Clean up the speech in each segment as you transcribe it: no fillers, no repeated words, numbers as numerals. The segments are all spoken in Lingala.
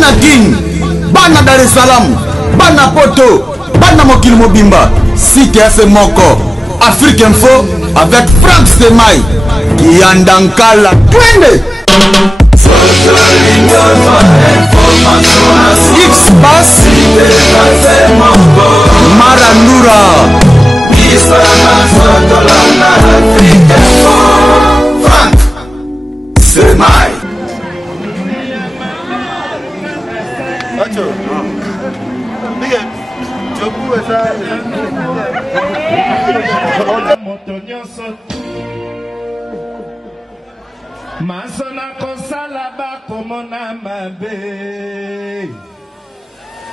bana Guinée, bana Dar es Salaam, bana Poto, bana Mokili Mobimba, site FM Moko, Afrique Info avec Franck Semaï, Yandankala, Twende. X-Bass, Marandura, Franck Semaï. Masona kosala ba komona mabe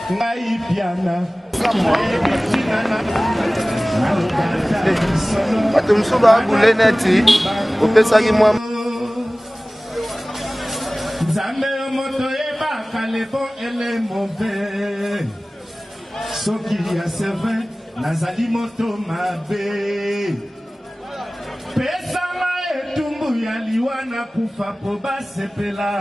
ngai piana atumsuba buleneti opesaki mwa Nzambe moto eba kalebo ele move soki ya servant nazali moto mabe pesama etumbu ya liwana kufa po basepela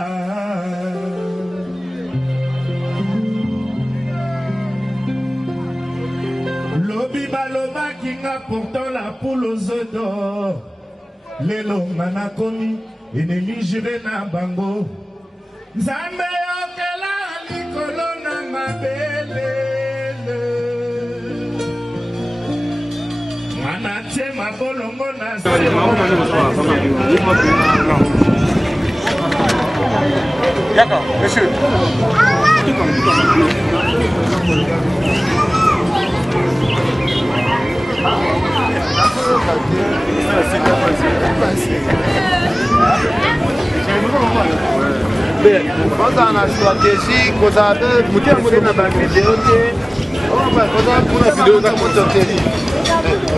lobi balobaki nga pourtant la poule aux œufs d'or lelo ngana komi eneligire na bango Nzambe okela likolo na mabele Manatema bolongo na D'accord, monsieur. Kwanza na strategie koza mutia mwe na ba video te. Oh ba koza kuna video za moto te.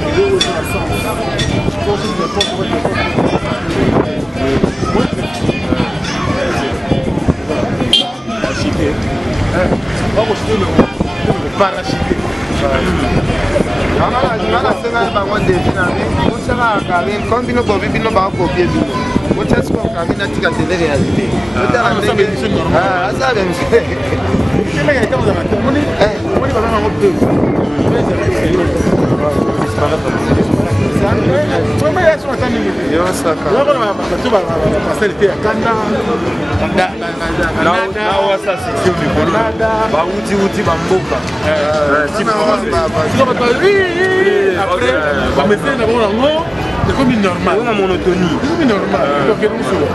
Video za Parachute. Vamos tudo parachute. Nana senga ba ngode finale. Mosala ka ben kombino ko bibino ba ko bibino. Mochas ko ka mina tika tele reality. Otara ndenge. Ah, asa ben. Kile ga itamu za moni. Moni ba ngamo tu. Como é sua família? Eu saca. Logo na tuba pastel te kanda. Na asasi sio ni bona. Ba uti bamboka. Tipo après ba me fait na bona ngo. C'est comme une normale. Une monotonie. Comme une normale. Donc nous sommes.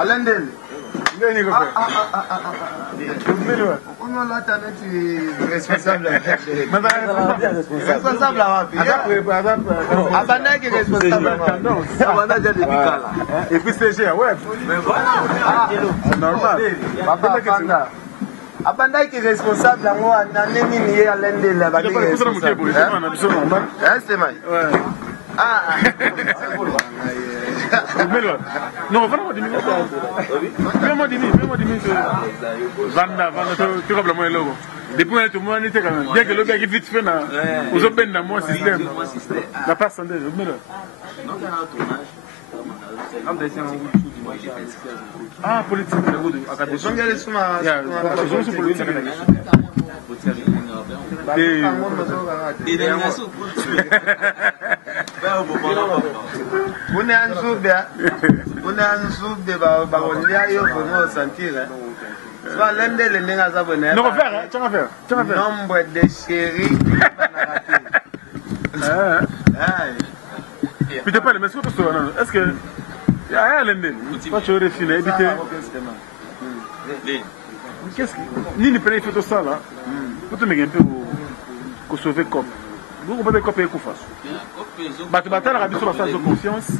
Alendel. On l'a tanné responsable. Responsable à Abanda qui est responsable. Abanda de Bicala. Et puis c'est ouais. Mais voilà. Normal. Abanda qui est responsable à moi, Nani ni Alendel là bas. C'est mal. Ah. Non, vraiment diminuer. Vraiment diminuer. Vanda, tu vois le logo. Depuis tout le monde était quand même. Dès que le gars qui vite fait, aux open dans mon système. La passe en deux, ah, politique. Nombre de chéris. Puis pas les messieurs que sont est-ce que il y a l'endé pas tu refines éviter qu'est-ce que ni prêt fait tout ça là pour te mettre un peu pour sauver cop vous pas de cop et kufa bah tu bataille la sur la phase de confiance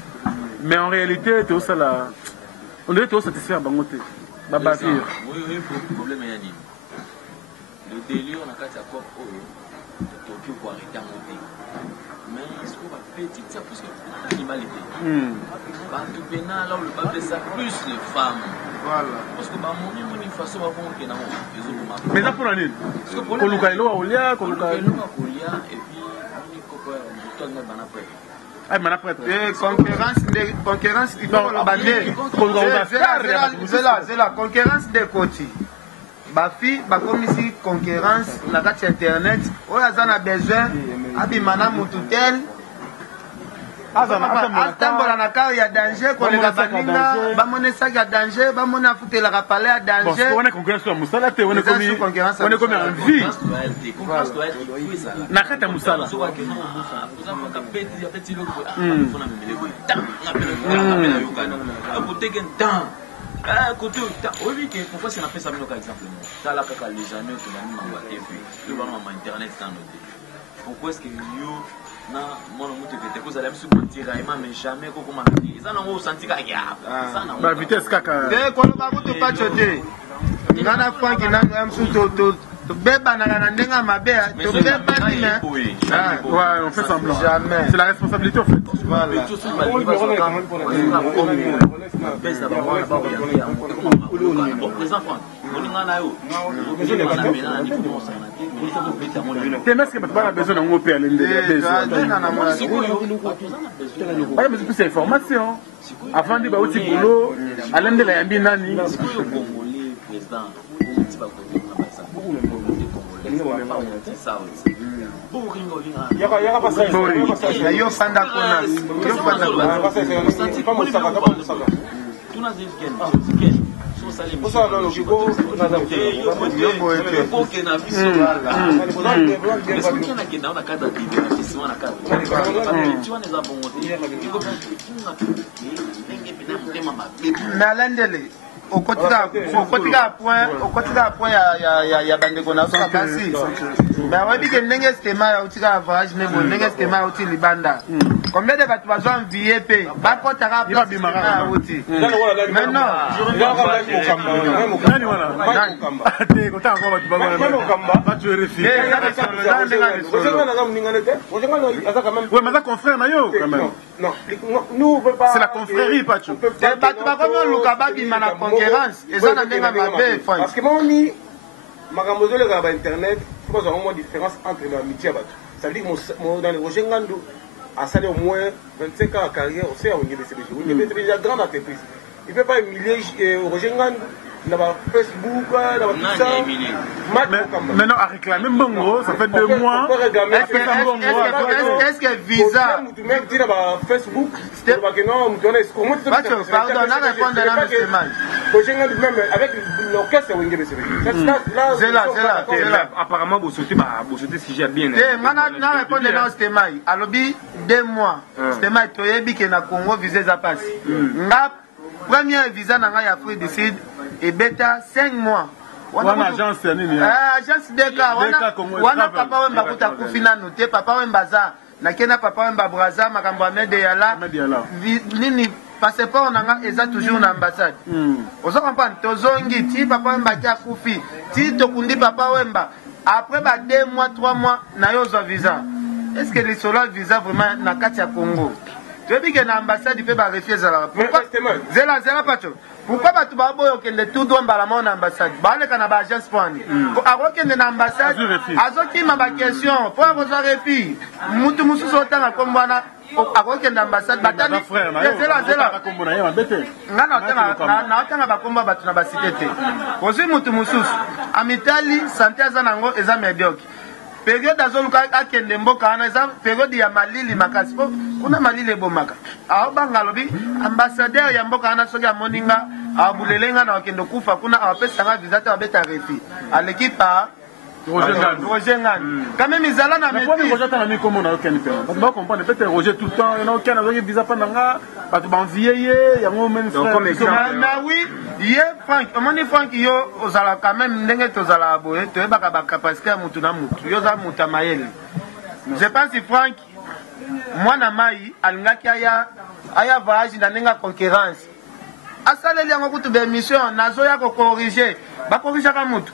mais en réalité tu aussi là on devait tout satisfaire bangote ba bâtir oui problème il y a ni le délire on a qu'à ça cop Tokyo pour arrêter à monter mais est-ce qu'on va petit ça plus que l'animalité bah tout pénal là on le pas ça plus les femmes voilà parce que bah mon une façon va voir que non mais ça pour l'année kolukailo olia kolukailo et puis on copain tout le monde va après ah mais après concurrence il faut le bander c'est la concurrence des côtés bafi bakomisi concurrence na kati internet oyo aza na besoin abimana mutu tel atambola na kar ya danger koleka baninga bamonesaki ya danger bamona afutelaka pale ya danger on est concurrence ya musala te on est comme en vie na kati ya musala écoutez, pourquoi c'est fait ça par exemple ça là quand les années que l'on m'a TV le ballon en internet dans notre pourquoi est-ce que nous na mon moto que vous allez me supporter mais jamais comment ça n'a pas senti ça bah vitesse kaka de ko ba moto pas choté ngana kwa kina msuto beba na ndenga mabe to beba ni ouais on fait semblant c'est la responsabilité en fait voilà t'es masque pas la besoin d'un opé à l'indé pas besoin plus d'informations avant de ba outi boulot à l'indé la yambi nani au quotidien point ya bandeko na soka kasi mais wabi ke ndenge stema ya utika average mais bon ndenge stema ya uti libanda combien de bato bazo envier pe bakotaka pa bimara uti mais non nani wana ate kota ko bato bagona ba tu refi ouais mais ça confrère na yo quand même non nous veut pas c'est la confrérie pas tu bato bakomo luka babimana concurrence eza na ndenga mabe parce que moni makambo zole ka ba internet faut pas avoir une différence entre l'amitié bato ça veut dire que dans les Roger Ngando a salé au moins 25 ans de carrière au sein de BCBG il est déjà grande entreprise il peut pas humilier Roger Ngando dans Facebook dans tout ça maintenant à réclamer bongo ça fait 2 mois est-ce que visa même dire dans Facebook c'est pas que non on est comment tu pardon on a répondu dans le semaine Roger Ngando même avec l'orchestre de BCBG c'est là apparemment vous souhaitez si j'ai bien na répondu dans le semaine alobi 2 mois semaine toyebi ke na Congo visa za passe ngap premier visa na nga ya Afrique du Sud et bêta 5 mois. Wana agence nini ya? Agence Deka wana papa wemba kuta kufina note papa wemba za na kena papa wemba braza makambo amede yala nini passeport nanga eza toujours na ambassade. Ozo comprendre tozongi ti papa wemba kia kufi ti tokundi papa wemba après ba 2 mois 3 mois na yo zo visa. Est-ce que les solo visa vraiment na kati ya Congo? Tu veux dire que l'ambassade il fait ba refuser là. Pourquoi zela pacho? Pourquoi bato baboyo kende tout droit mbala mon ambassade? Ba le kana ba agence poni. Ako kende na ambassade azoki ma ba question pour avoir refi. Mutu mususu otanga kombana ako kende ambassade batani. Zela kombona ye mabete. Ngana otanga ba komba bato na ba cité te. Ozi mutu mususu amitali santé azanango eza mediocre. Période azoluka akende mboka ana eza période ya malili makasi kuna malili ebomaka aobanga lobi ambassadeur ya mboka ana soki amoninga abulelenga na wakende kufa kuna awapesanga visa te abeta refi à l'équipe Roger Ngan. Quand même, ils allaient dans mes petits. Roger, t'as mis comme on a aucun paiement. Parce que moi, je comprends, peut-être Roger tout le temps, il n'y a aucun visa pendant parce que ben vieillir, il y a un même frère. Mais oui, il y a Franck. On dit Franck, il y a quand même n'engagé aux alaboyés, tu es pas capacité à monter dans mutu, il y a monter maïel. Je pense que Franck, moi na mai, alingaki aya voyage dans une concurrence. Asale liango kutu be mission, nazo ya ko corriger, ba corriger ka mutu.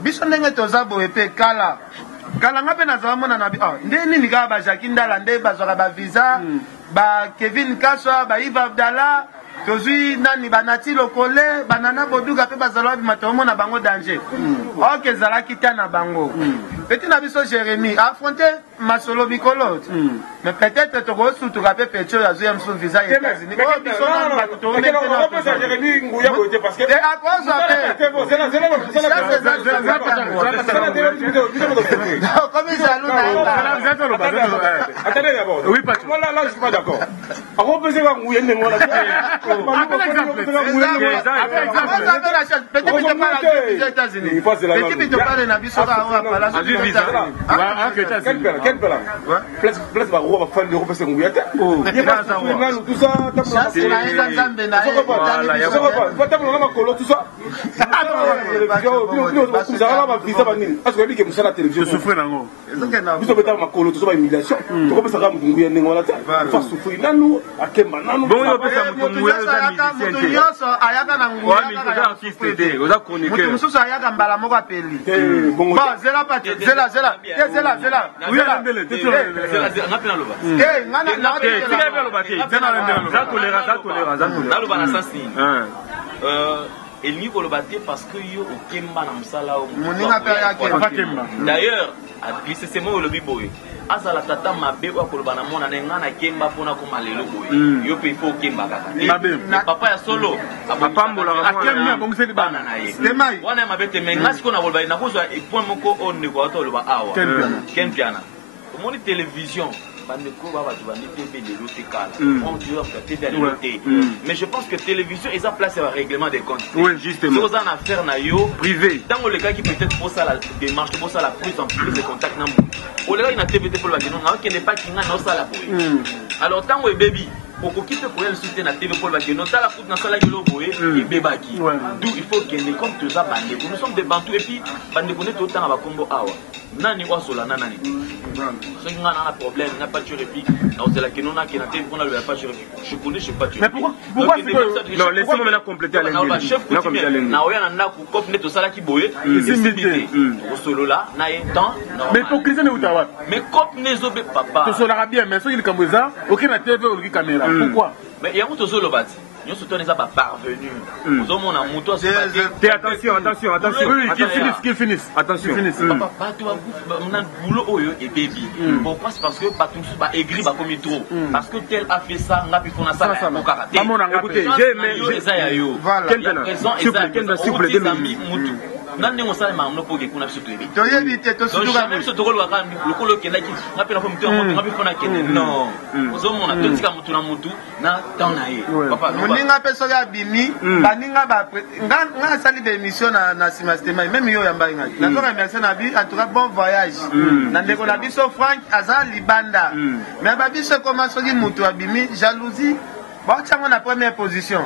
Biso ndenge tozabo epe kala nga pe nazala mona na bi nde nini ka ba Jacques Ndala nde bazwaka ba visa ba Kevin Kaswa ba Yves Abdallah tozwi nani banati lokole banana boduka pe bazala bi matomo na bango danger ok zala kita na bango petit na biso Jérémy affronter masolo bikolo mais peut-être to go sutu ka pe pecho ya zuya mso visa ya États-Unis oh biso na ba to mais na Jérémy nguya bote parce que à cause comme ils allons attendez d'abord oui pas moi là je suis pas d'accord on peut se voir nguya ndengo là mususu ayaka mbala moko apeli zela pati zela elingi koloba te parce que yo okemba na mosala d'ailleurs lisesemo olobi boye azala tata mabe oyo akoloba na mona na nga na kemba mpona koma lelo boye yo mpe ifo okemba kaka te papa ya solo bana na ye wana ya mabe te me nga sikoyo nakoloba nakozwa point moko oyo ndeko ata oloba awa ken piana omoni télévision mais je pense que télévision est en place à règlement des comptes. Oui, justement. C'est en affaire privé. Dans le cas qui peut-être pour ça la démarche, pour ça la prise en plus de contact. Au gars il a TVT pour le baguette, qui n'est pas qui n'a pas ça la alors tant que baby. Pour qu'on quitte pour elle soutenir la TV pour le baguette, notamment la foot dans la gueule boé et bébaki. D'où il faut qu'il y ait comme tout ça bandé. Nous sommes des bantous et puis bandé qu'on est tout le temps à combo awa. Nani wa sola nani. Ce qui n'a pas de problème, n'a pas de réplique. Non, c'est la question qui n'a pas de pas je connais, je sais pas. Mais pourquoi non, laissez-moi maintenant compléter à l'endroit. Chef coutumier, na oya na ku kop neto sala ki boye, c'est au solo là, na temps. Mais pour que ça ne vous tawa. Mais kop nezobe papa. To sola bien, mais so il kamboza, OK na TV ou ki caméra. Pourquoi? Mais il y a un solo bati. Nous sommes pas parvenus. Nous avons un mouton. Attention. Qu'il finisse. Attention. Papa, tu as un boulot et baby. Pourquoi? C'est parce que tu as aigri comme il trop. Parce que tel a fait ça, on a pu faire ça. Écoutez, nani ngosala mamno poke kuna biso twebi toyebi te to sutuka biso tokolo wakandi lokolo kendaki ngapela ko mutu ngo ngapi fona kende non ozomona totika mutu na mutu na tona ye papa muninga peso ya bimi baninga ba nga sali be émission na simastema même yo yamba ngaki na toka merci na bi en tout cas bon voyage na ndeko na biso Frank aza libanda mais ba biso commence ki mutu abimi jalousie. On a première position.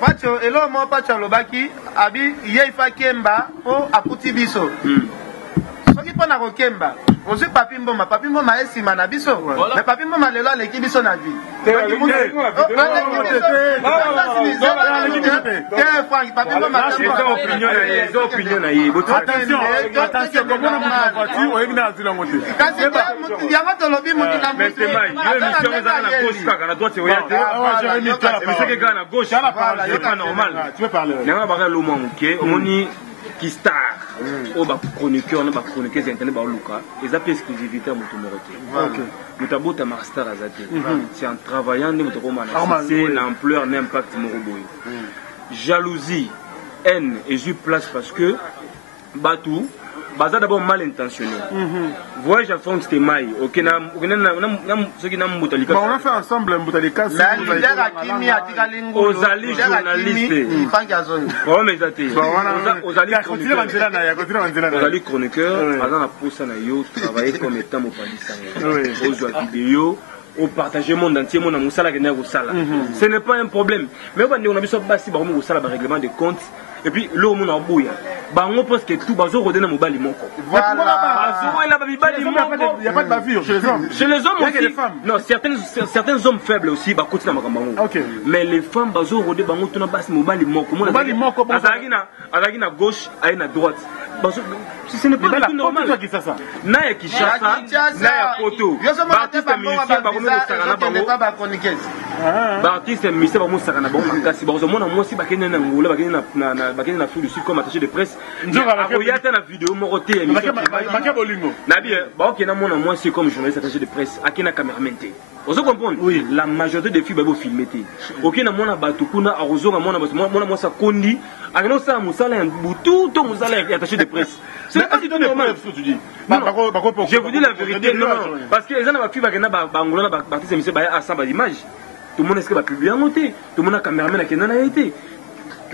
Pacho, elo mo pacho lobaki, abi yeifa kemba o akuti biso. Soki pona ko kemba, ozu papi mboma esi mana biso. Mais papi mboma lelo leki biso na vie. Attention, comment on a voiture, on est venu à Zilangote. Qui star au bas chroniqueur on va chroniquer internet ba luka et ça exclusivité à mon tomoroté mutabot ta master azate c'est en travaillant ne mutoko c'est l'ampleur l'impact moroboy jalousie haine et je place parce que batou baza d'abord mal intentionné. Voyage à fond c'était mai. OK na ce qui na mutalika. On a fait ensemble mutalika. La leader Akimi atika lingo. Ozali journaliste. Oh mais zate. Ozali chroniqueur, baza na posa na yo travailler comme étant mopalisa. Ozwa vidéo. Au partager monde entier, mon amour, ça ce n'est pas un problème. Mais on a besoin de passer par le règlement de compte. Et puis, l'eau, mon abouille. On pense que tout bazo redonne mon bali mon corps. Il n'y a pas de bavure chez les hommes. Chez les hommes aussi. Les femmes. Non, certains hommes faibles aussi, bah, côté mais les femmes, bazo redonne mon tourne basse mon bali mon corps. Mon bali mon corps. À gauche, à droite. Ce n'est pas tout normal. Toi qui fais ça. Naya Kishasa, Naya Poto. Baptiste musicien, Baptiste musicien, moi aussi, bakene na Angola, bakene na Afrique du Sud comme attaché de presse. Il y a une vidéo moroté. Nabi, ok, na moi aussi comme journaliste attaché de presse, akena cameraman. Vous comprenez? Oui. La majorité des filles vont filmer. Ok, na mona batukuna, arozo na mona sa kondi, agno sa musala un boutou, to musala attaché de presse. C'est pas du tout normal. Je vous dis la vérité, non, parce que les gens qui vont Angola, Baptiste musicien, à 100 images. Tout le monde est-ce que va publier en noté? Tout le monde a caméraman qui n'a été.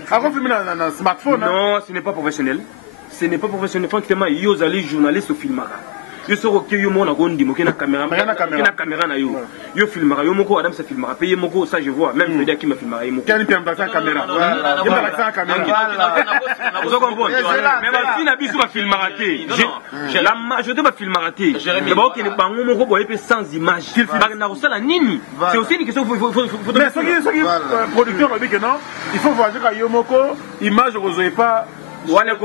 Avant de filmer dans un smartphone? Non, ce n'est pas professionnel. Ce n'est pas professionnel. Franchement, il y a des journalistes au film. Il y a des journalistes qui ont une caméra. Il y a des films. Il y a des films. Il y a des ça je vois. Même je dis qui m'a filmé. Il y a une caméra. Vous comprenez? Mais ma fille n'a pas vu film raté. La majorité de film raté. D'abord, il y a des gens sans image. C'est aussi une question. Mais ce qui est producteur a dit que non, il faut voir que Yomoko, image, vous n'avez pas. On les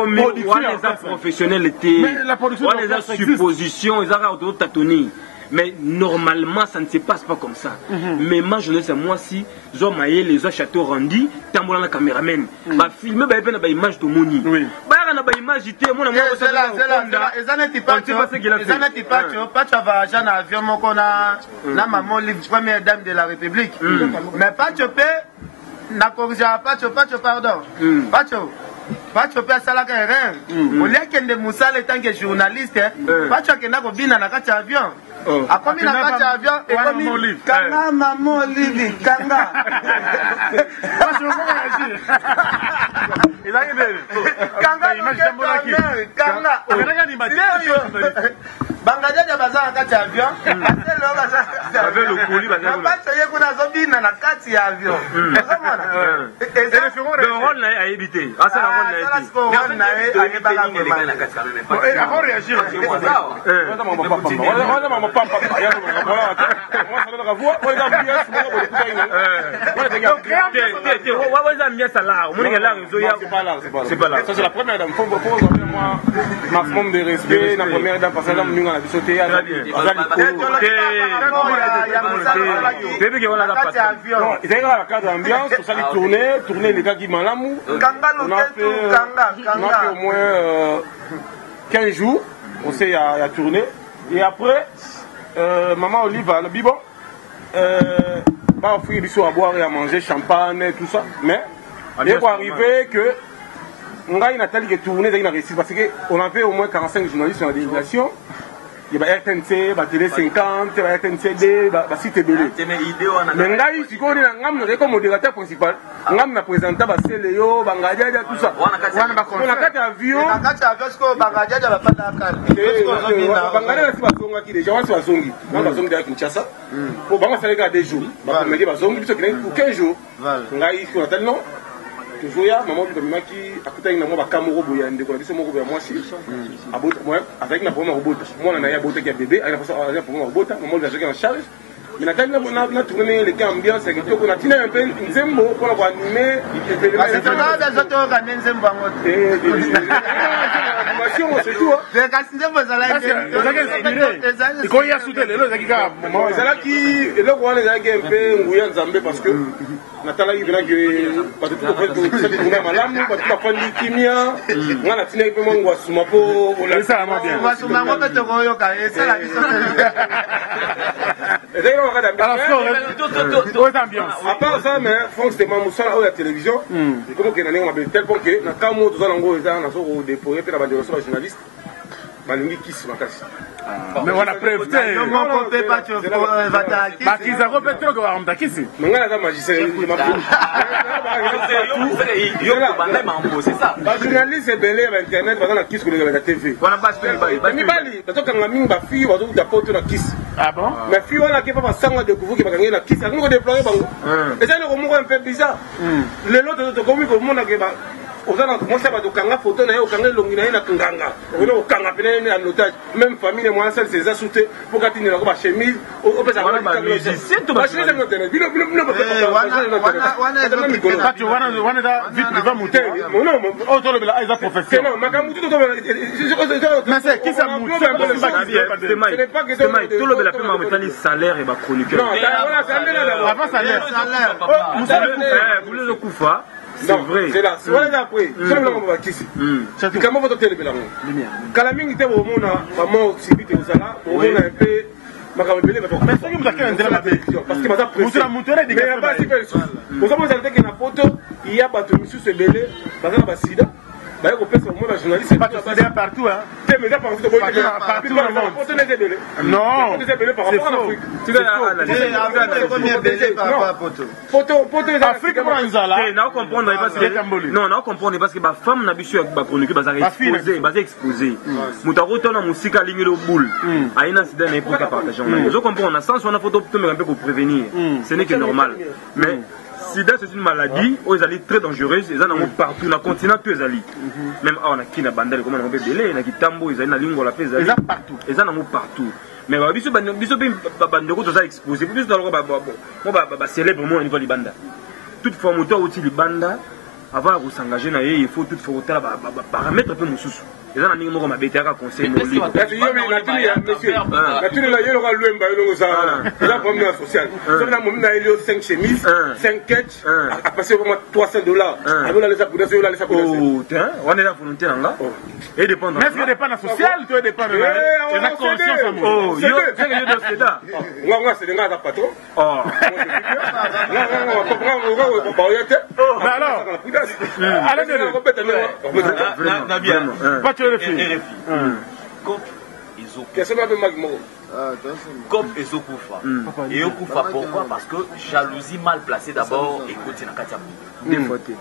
professionnels, on les a suppositions, ils ont tâtonné. Mais normalement, ça ne se passe pas comme ça. Mais moi, je sais, moi, si j'ai maillé les châteaux rendus, tant que la caméraman, ma filmer, bah, image de Moni. Bah, on a image, j'étais, moi, la maman, première dame de la République. Mais pas chopé, n'a pas pardon. Pas Pacho pe asala ka erreur. Au lieu kende musala tant que journaliste, Pacho kenda ko bina na kati avion. Akomi na kati avion et komi kanga maman Olivier kanga. Pacho ko réagir. Il a aidé. Kanga. Bangaja baza na kati avion. Avec le colis baza. Pacho ye kuna zo bina na kati avion. Le rôle n'a évité. C'est pas là. Ça c'est la première dame. Faut moi maximum de respect. La première dame parce que là nous on a sauté à la cadre ambiance, pour ça tourner les gars qui m'alamou. On a fait au moins 15 jours, on s'est à tourner. Et après, maman Olive a le bibon, va offrir des à boire et à manger, champagne et tout ça. Mais il faut arriver que on a une Nathalie qui est tournée dans une réussite parce qu'on a fait au moins 45 journalistes sur la délégation. Il y a RTNC, Télé 50, RTNCD, Cité Belé. Mais là, si on est comme modérateur principal, on a présenté Léo, Bangadia, tout ça. On a 4 avions. On a 4 avions, parce que Bangadia va pas d'accord. Bangadia, c'est pas Zonga qui déjà, c'est pas Zongi. On a Zongi à Kinshasa. Pour Bangadia, c'est les gars des jours. On a dit Zongi, pour 15 jours. On a ici, on a tel nom. Toujours là, maman qui a coûté une maman Camoro Boyande, qu'on a dit ce mot pour moi aussi. Avec ma première robot, moi on a un robot qui a bébé, avec la première robot, maman lui a joué en charge. Mais Nathalie, on a tourné les cas ambiance, on a tiré un peu une zembo pour avoir animé. C'est ça, les autres organisent une zembo. C'est tout. Et quand il y a soutenu les autres, c'est là qui est là qu'on a un peu Ngouya Zambé parce que Nathalie il vient que parce que tout le monde s'est tourné à Malamu, parce que après du kimia, on a tiré un peu mon Ngouasuma pour la ça va bien. Ngouasuma on peut te royoka et ça la à part ça, mais Franck c'était Mamoussa à la télévision. Et comment qu'on a tel point que dans le cas où nous allons déployer la bande de journalistes. balingi kisi makasi mais wana preuve te bakizako mpe troko bakamta kisi ngai naza magicien bajournaliste ebele ya bainternet baza na kisi koleka na tv mibali bazokanga mingi bafille bazokuta poto na kisi mais fille wana ke mpa basanga découvre ke bakangi na kisi akomi kodéploye bango eza eloko moko mpe bizarre lelo tokomi komona ke oza na mwasi bato okanga foto na ye okanga elongi na ye na nganga okoni okanga pene na notage même famille mwana salisa eza su te mpo katindelako bachemise wana eza vie priva mote oyo tolobela eza profession makambo tolobela mpe makambo etali salaire e bachroniqueur avant salaire bule ezokufa. C'est vrai. C'est là. C'est vrai après. C'est là qu'on va kisser. Comment votre télé là? Kala mingi te au monde ba mort sibite uzala, au monde un peu makamebele ba. Mais c'est comme ça que ndela mabe. Parce que baza pression. Montrer des gars. Mais pas si belle chose. Vous savez ça que na photo, il y a bato misu se belé, baza ba sida. Bah, on peut au moins la journaliste. Pas partout, hein. Mais là, partout dans le monde. Non, c'est faux. C'est Afrique, non, comprendre parce que ma femme n'a pas ba chronique basé exposé. Moutaro tona musika ligne le boule. A une incident n'est pas partager. Je comprends, on a sens on a photo plutôt un peu pour prévenir. Ce n'est que normal. Mais Sida, c'est une maladie où ils allaient très dangereuse, ils en ont partout, dans le continent, tous ils allaient. Même on a qui n'a bandé, comme on a belé, on a qui tambo, ils allaient dans l'ingol, ils allaient partout. Ils en ont partout. Mais biso bandeko tout ça exposé. Biso dans le célèbre moi au niveau du banda. Toute fois moto outil du banda, avant de s'engager dans il faut toute fois autant paramètres peu mususu. Ils en ont mis comme bêter à conseil mon livre. La télé là il y aura l'ouemba il ça. Ça problème social. Ça na moment na il y a 5 chemises, 5 catch à passer vraiment $300. Alors là les applaudissements là les applaudissements. Oh, tiens, on est là volonté là. Et dépend. Mais est-ce que dépend la social, toi dépend de la conscience amour. Oh, yo, c'est que je dois faire ça. Moi c'est des gars patron. Oh. Alors, pas tu RFI. Comme Ezokufa. Et Okufa pourquoi? Parce que jalousie mal placée d'abord écoute na katia.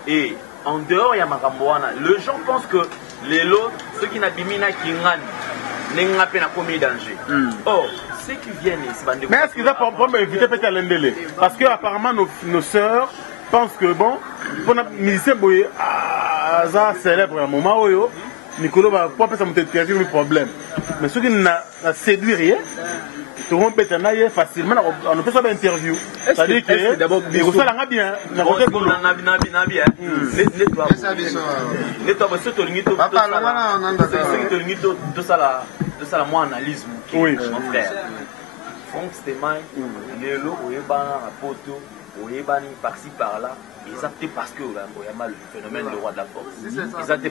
Et en dehors ya makamboana, les gens pensent que les lots ceux qui n'abimina kingani n'enga pe na commis danger. Oh, ceux qui viennent ici bandé. Mais est-ce qu'ils ont pour éviter peut-être l'endélé? Parce que apparemment nos sœurs pensent que bon, pour les musiciens boy ça célèbre un moment où Nicolas va pas passer mon télévision le problème. Mais ceux qui n'a séduit rien, tout le monde peut en facilement. On peut faire une interview. C'est-à-dire que d'abord, il faut faire bien. Na bien. Les toi parce que tu limite tout ça moi analyse mon frère. Franck Stemai, les lots au Ebana à Poto, au Ebani par-ci par-là. Ils ont parce que Oyama le phénomène le roi de la force. Ils ont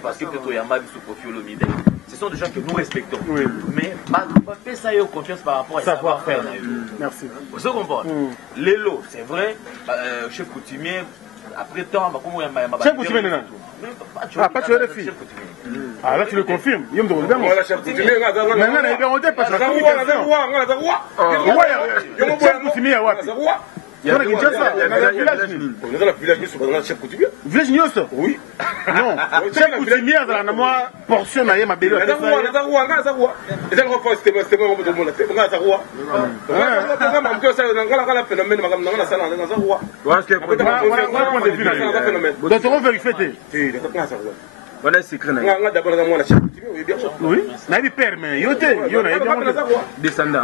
parce que peut-être Oyama sous Kofiolomide. Ce sont des gens que nous respectons. Mais pas ça y a confiance par rapport à savoir-faire. Merci. Vous comprenez? Les lots, c'est vrai. Chef coutumier, après temps, comment chef coutumier non? Ah, pas tu es le fils. Ah là tu le confirmes. Il me demande bien. Voilà chef coutumier. Maintenant il est bien on parce que chef coutumier à Wapi. Il y a un village. On est dans le village, on a chef coutumier. Village Nyoso? Oui. Non. Chef coutumier, il y a une portion de ma belle. Voilà c'est secret. Oui. Na bi père mais yote yo na bien descendant.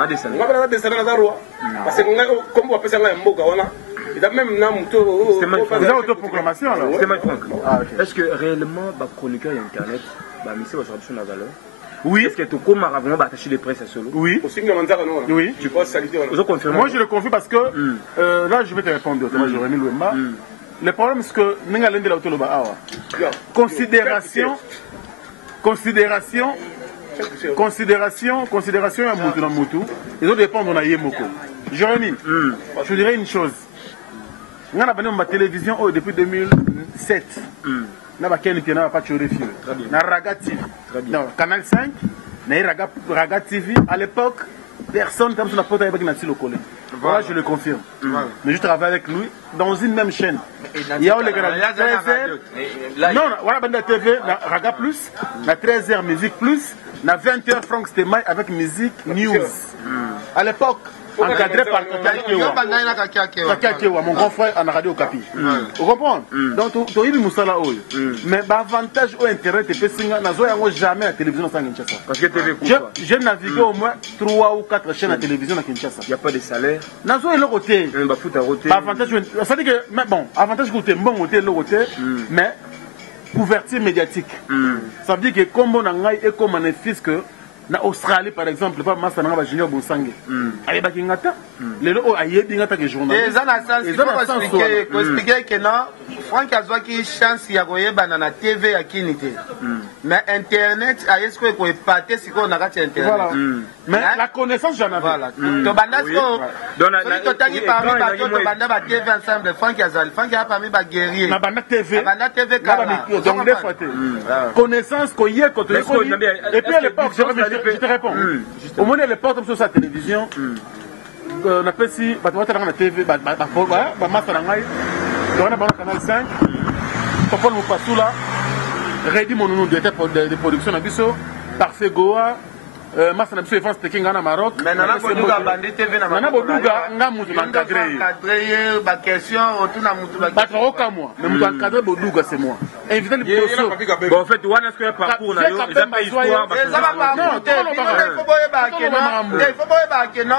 Parce que comme on peut ça mboka wana. Il a même na muto. C'est autoproclamation alors. C'est ma Franck. Est-ce que réellement ba chroniqueur internet ba mission va sur la valeur? Oui. Est-ce que tu comme avant attacher les presse à solo? Oui. Oui. Tu peux saluer. Moi je le confie parce que là je vais te répondre. Moi j'aurais mis Louemba. Le problème c'est que ninga lende la autoloba awa. Considération à Moutou dans Moutou. Ils ont dépendre de Yemoko. Jérémy, je dirais une chose. On a ma télévision depuis 2007. On a pas de Ragati. Canal 5. Raga TV, à l'époque, personne comme sur la porte avec Nathalie Lokole. Voilà, je le confirme. Mais je travaille avec lui dans une même chaîne. Il y a les gars, 13h. Non, voilà, Banda TV, Raga Plus, la 13h Musique Plus, la 20h Franck Stemay avec Musique News. À l'époque, encadré par Kaka Kewa, mon grand frère en radio Okapi. Vous comprenez? Donc, tu as eu Moussala. Mais l'avantage au Internet, c'est que je jamais à la télévision sans Kinshasa. Parce que j'ai navigué au moins 3 ou 4 chaînes à télévision à Kinshasa. Il n'y a pas de salaire. Nazo est le côté. Avantage, ça dit que, mais bon, avantage côté, bon côté, le côté, mais couverture médiatique. Ça veut dire que comme on a et comme on est fils que. Na Australie par exemple pas massa na ba junior Bonsange aye ba kingata lelo aye bingata ke journaliste ezana sens ko expliquer que non Franck azwa ki chance ya koyeba na TV ya kinité mais internet aye ce ko epate siko na kati internet mais la connaissance j'en avais voilà to banda ko to tangi parmi ba to banda ba TV ensemble Franck azali Franck a parmi ba guerrier na banda TV kala donc des fois connaissance ko yé ko et puis à l'époque je te réponds. Au moment où les portes sur sa télévision, on appelle si, on va la TV, on a le canal 5, Topol Moupassoula, Redi mon nom de production à Bisso, Parfait Goa, Massa Bisso et France Teking en Maroc. Mais Nana Bodouga Bandi TV, Nana Bodouga, n'a moutou encadré. Ma question, autour de moutou la question. Pas moi, mais moutou encadré Bodouga, c'est moi. Invité le professeur. Bon, en fait, on a ce qu'il y a parcours, on a pas histoire. Il faut pas que non.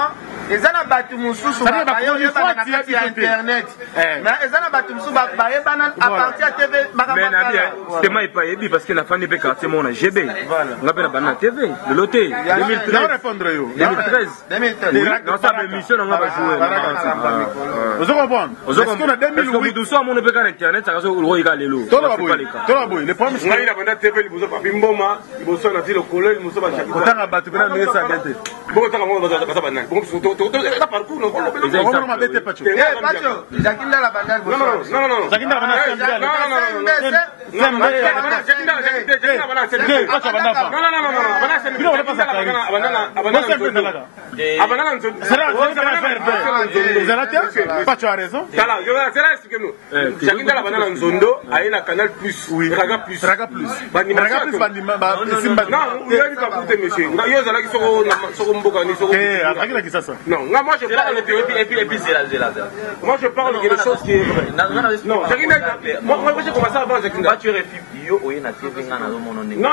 Les ana batu mususu ba yeba na kati ya internet. Mais les ana batu mususu ba yeba na à partir de TV mais na bien c'est moi pas yebi parce que la fin de quartier mon GB. On appelle la banane TV, le loté 2013. Non répondre yo. 2013. Dans sa émission on va jouer. Vous comprenez? Parce qu'on a 2008 12 ans mon peut pas internet ça va le regarder l'eau. Tola boy, le problème c'est la banane TV il bozo pas bimboma, il bozo na tilo kolel, il bozo ba chaki. Otanga batu bena mais ça gâté. Bon tanga mo ba ka banane. Bon la parcours non on m'a bêté Pacho. Pacho, Jakinda la banane. Non. Jakinda la banane. Pacho a raison. Jakinda la banane Nzondo a na Canal Plus. Raga Plus. Non, moi je parle et puis c'est là. Moi je parle de quelque chose qui est vrai. Non, moi j'ai commencé avant Jakinda. Tu refus yo oye na TV ngana zo mono ne. Non.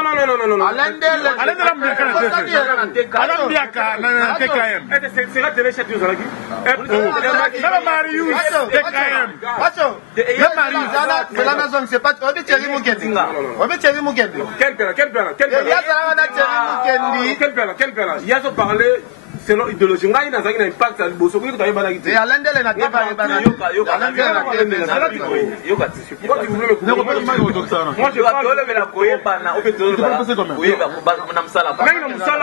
C'est la télé chez Dieu Zalaki. Marius TKM. Pacho, c'est la maison, c'est pas Obi Thierry Mukendi. Quel père. Il y a ce parler selon idéologie ngai na zaki na impact à boso ko taye bana kité. Et Alendele na teba bana yo moi je parle de la koyeba na obeto koyeba ko na msala. Même msala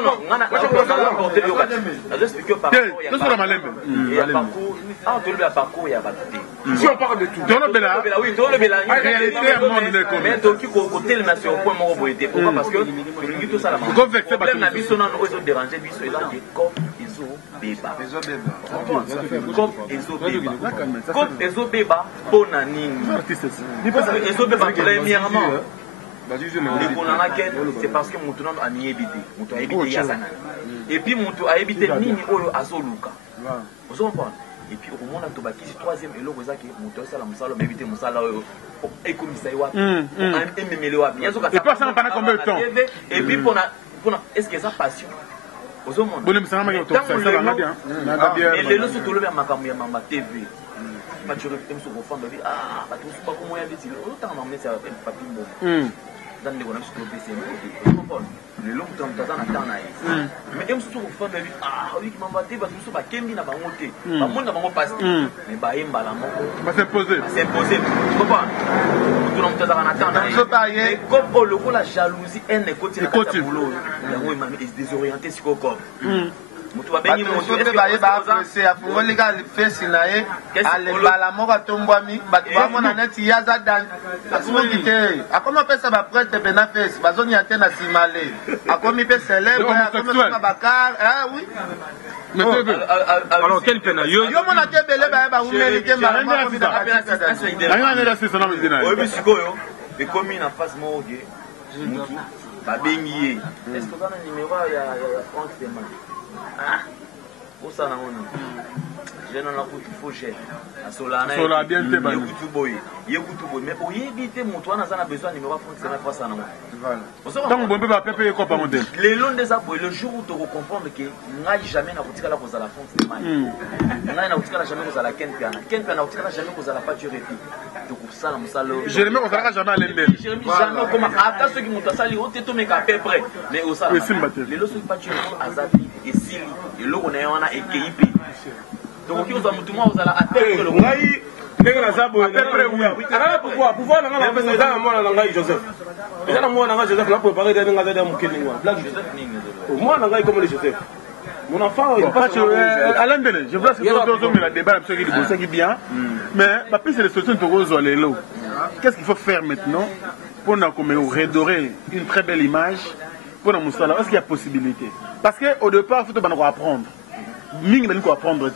non ngana na porter yo kati. Je explique par rapport ya. Parcours ah to le parcours ya batté. Si on parle de tout. Oui, dans le bela. Mais to ki ko côté na sur point moko boité. Pourquoi parce que tout ça la. Problème na biso na no zo déranger biso comme Ezobeba pour Nanine. Ezobeba premièrement. C'est parce que mon tournant a nié habité. Mon a habité Yazana. Et puis mon a habité Nini Olo Azoluka. Vous comprenez? Et puis au moment où tu as troisième et l'autre qui monte ça la musala mais éviter musala et comme ça y et pas ça pendant combien de temps et puis pour est-ce que ça passion et les autres tout le monde m'a mama TV pas tu refais sur fond de vie ah pas tout pas comment y a dit autant m'emmener ça papier bon dans les bonhommes sur le PC le long temps dans la temps mais ils sont au fond de vie ah oui qui m'a dit parce que ba kembi na bango te ba monde na bango passe mais ba yemba la moko va s'imposer tu comprends tout le monde dans la temps et comme le coup la jalousie elle ne continue pas boulot yango il m'a désorienté sur corps moto babengi moto mpe bayeba aprese afungolika fesi na ye alembala moko atombwami bato bamona neti ye aza akomoki te akomi opesa baprete mpe na fesi bazonia te na nsima le akomi mpe célèbre akomi opesa bakar oui. Alors quel peine yo mona te ebele baye bawumeli te oyebi sikoyo ekomi na phase moko ke motu babengi ye est-ce oza na numéro ya Franck Sema osala ngoni je nana kutu fo cher asolana bien te ba kutu boy mais oyebi te moto wana aza na besoin numéro ya Franck Sema po asala ngo ntango bombe bapepe ekopa ngo te lelo nde eza boye le jour où tokocomprendre ke ngai jamais nakotikala kozala Franck Sema ngai nakotikala jamais kozala Ken Piana nakotikala jamais kozala Pature Epi tokosala mosala Jérémie kozalaka jamais alendele jamais okoma ata soki moto asali o te tomeka à peu près mais osala lelo soki Pature Epi aza esili eloko na ye wana ekei mpe tokoki kozwa motu mwa ozala apeprès ngai ndenge naza boye akala pouvoir nanga napesa eza na mwana na ngai Joseph eza na mwana na ngai Joseph naprépare te ndenge aza mokelinga mwana na ngai komele Joseph mon enfant Alain Dele, je vois que tu as débat qui bien, mais papi c'est les solutions de l'élo. Qu'est-ce qu'il faut faire maintenant pour redorer une très belle image pour nous Moussala? Est-ce qu'il y a possibilité? Parce qu'au départ, il faut apprendre. Ming va nous apprendre,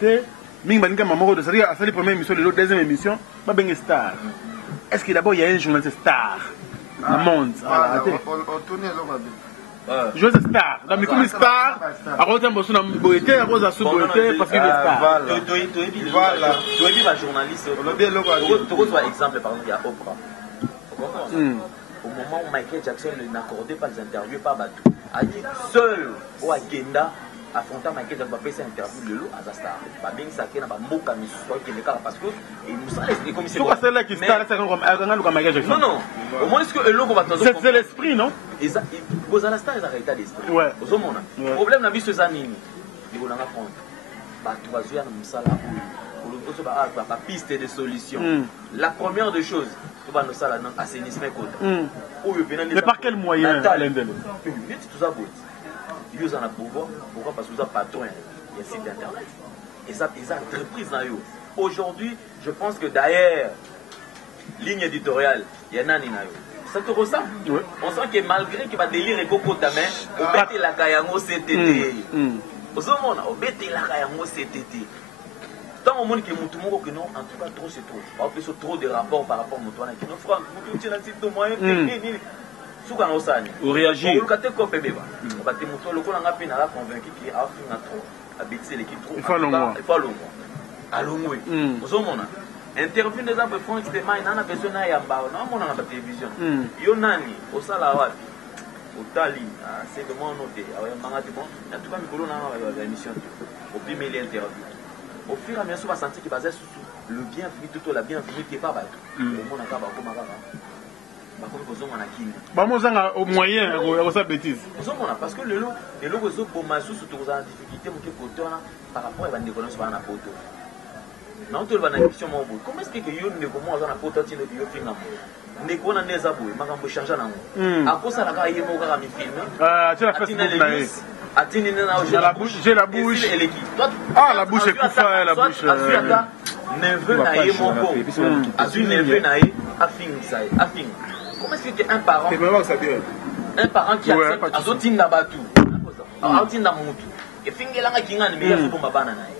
Ming va nous maman de c'est-à-dire à la première émission, la deuxième émission, pas bien star. Est-ce que d'abord il y a un journaliste star dans le monde? Je suis star. Dans mes communes star, à cause d'un bossou dans mon boété, à cause d'un sous-boété, parce qu'il est star. Voilà. Tu as vu la journaliste. Tu reçois exemple par exemple, il y a Oprah. Au moment où Michael Jackson n'accordait pas les interviews par Batou, a dit seul au Agenda affrontant Michael Jackson, va faire interview de l'eau à Star. Pas bien ça qui n'a pas mot comme parce que il nous semble comme c'est. Pourquoi celle-là qui star comme Michael Jackson? Non. Au moins est-ce que le logo va c'est l'esprit, non? Vous avez star, ils ont état d'esprit. Ouais. Le problème n'a vu ce zanini. Il faut l'en apprendre. Tu vas jouer à Moussala pour la piste de solutions. La première des choses, tu vas nous saler dans l'assainissement. Mais par quel moyen? Ils ont un pouvoir. Pourquoi? Parce que vous avez patron. Il y a un site internet. Et ça, ils ont une entreprise dans eux. Aujourd'hui, je pense que d'ailleurs, ligne éditoriale, il y en a une. Ça te ressent? Oui. On sent que malgré qu'il va délire et beaucoup de main, on bête la Kayango CTT. Au moment on bête la Kayango CTT. Tant au monde qui est mon tour que non, en tout cas trop c'est trop. On fait trop de rapports par rapport à mon tour qui nous fera un petit de moyen. Souka no sani. Ou réagir. Ou kate ko bébé ba. On va te montrer le col en rapide na convaincu qu'il a fait na trop. Habiter l'équipe trop. Il faut le mois. Il faut le mois. Allongwe. Ozo mona. Interview des ampes France de mai nana besoin na yamba na mona na télévision. Yo nani osala wapi? Otali c'est de mon noté. Awa manga de bon. En tout cas mikolo na émission. Au premier interview. Au fur et à mesure on va sentir qu'il basait sur le bienvenu tout la bienvenue qui est pas ba. Le monde na ka ba ko makaka. Au moyen de sa bêtise. Parce que le lot est pour ma sous surtout en difficulté par rapport à la déconnexion sur la photo. Non, tu vas dans l'émission mon bout. Comment est-ce que you ne commence à la photo tu ne dis film ne qu'on en est aboué, ma cambo changer na. À cause ça la gars il mo ka mi filmer. Ah, tu as fait Facebook na. Atini na j'ai la bouche. Ah, la bouche est coupée, la bouche. Neveu na yemoko. Azu neveu na ye afing ça, afing. Comment est-ce qu'un parent qui accepte azotinda batu azotinda mutu efingelanga kingani meya sobomba bana naye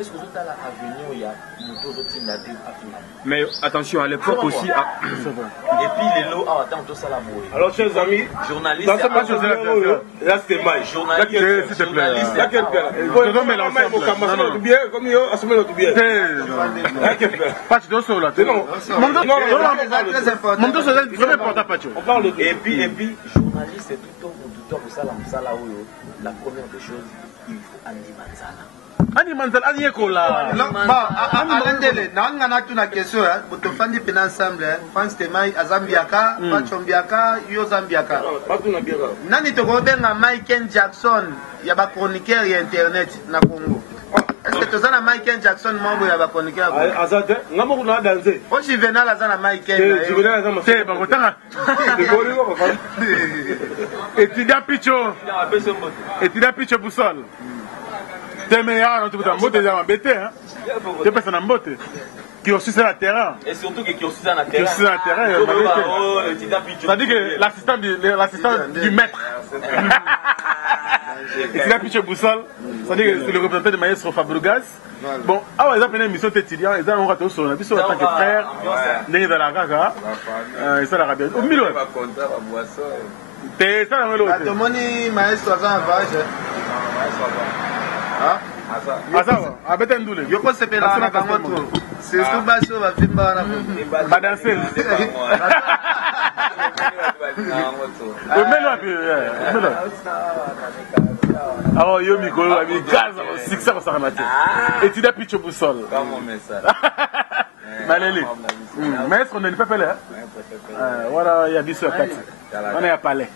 est-ce que vous avez l'avenir ya mutu azotinda te afinga? Mais attention à l'époque aussi et puis les lots attends tout ça la boue. Alors chers amis, journalistes dans ce match là c'était mal. Journalistes, s'il te plaît. Il faut mélanger au bien comme yo assumer l'autre bien. Pas de ça là. Non, c'est très important pas. On parle de et puis journaliste c'est tout au pour ça la la première des choses il faut animer ça. Animal Aniekola. Alendele, na tuna question ya botofandi pena ensemble France Temai Azambiaka, Pachombiaka, yo Zambiaka. Nani toko benga Michael Jackson ya ba chroniqueur ya internet na Congo. Est-ce que tozana Michael Jackson mambo ya ba chroniqueur? Azate, ngamo kuna danser. O Juvenal azana Michael. Juvenal azana. C'est ba kotanga. Etida Picho. Etida Picho Boussole. T'es meilleur, tu peux t'embêter, tu embêté, hein. Tu peux t'embêter. Qui aussi c'est la terrain. Et surtout que qui aussi c'est la terrain. Qui aussi c'est la terrain. C'est-à-dire que l'assistant du maître. Et tu as pitché boussole. C'est-à-dire que c'est le représentant de maestro Fabregas. Bon, alors ils ont fait une émission d'étudiants, ils ont raté au sol, ils sont en tant que frères, ils sont dans la gaga, ils sont dans la bière. Au milieu. T'es ça dans le lot. Tout le monde est maestro à un vage. Ah ça va, à Betendoule. Je pense que c'est là, c'est tout bas sur la film. Pas danser. Alors, yo, Mikolo, il gaz, c'est ça qu'on s'en remet. Et tu as pitché au boussole. Maléli. Mais est-ce qu'on n'est pas pelé? Voilà, il y a 10 sur 4. On est à Palais.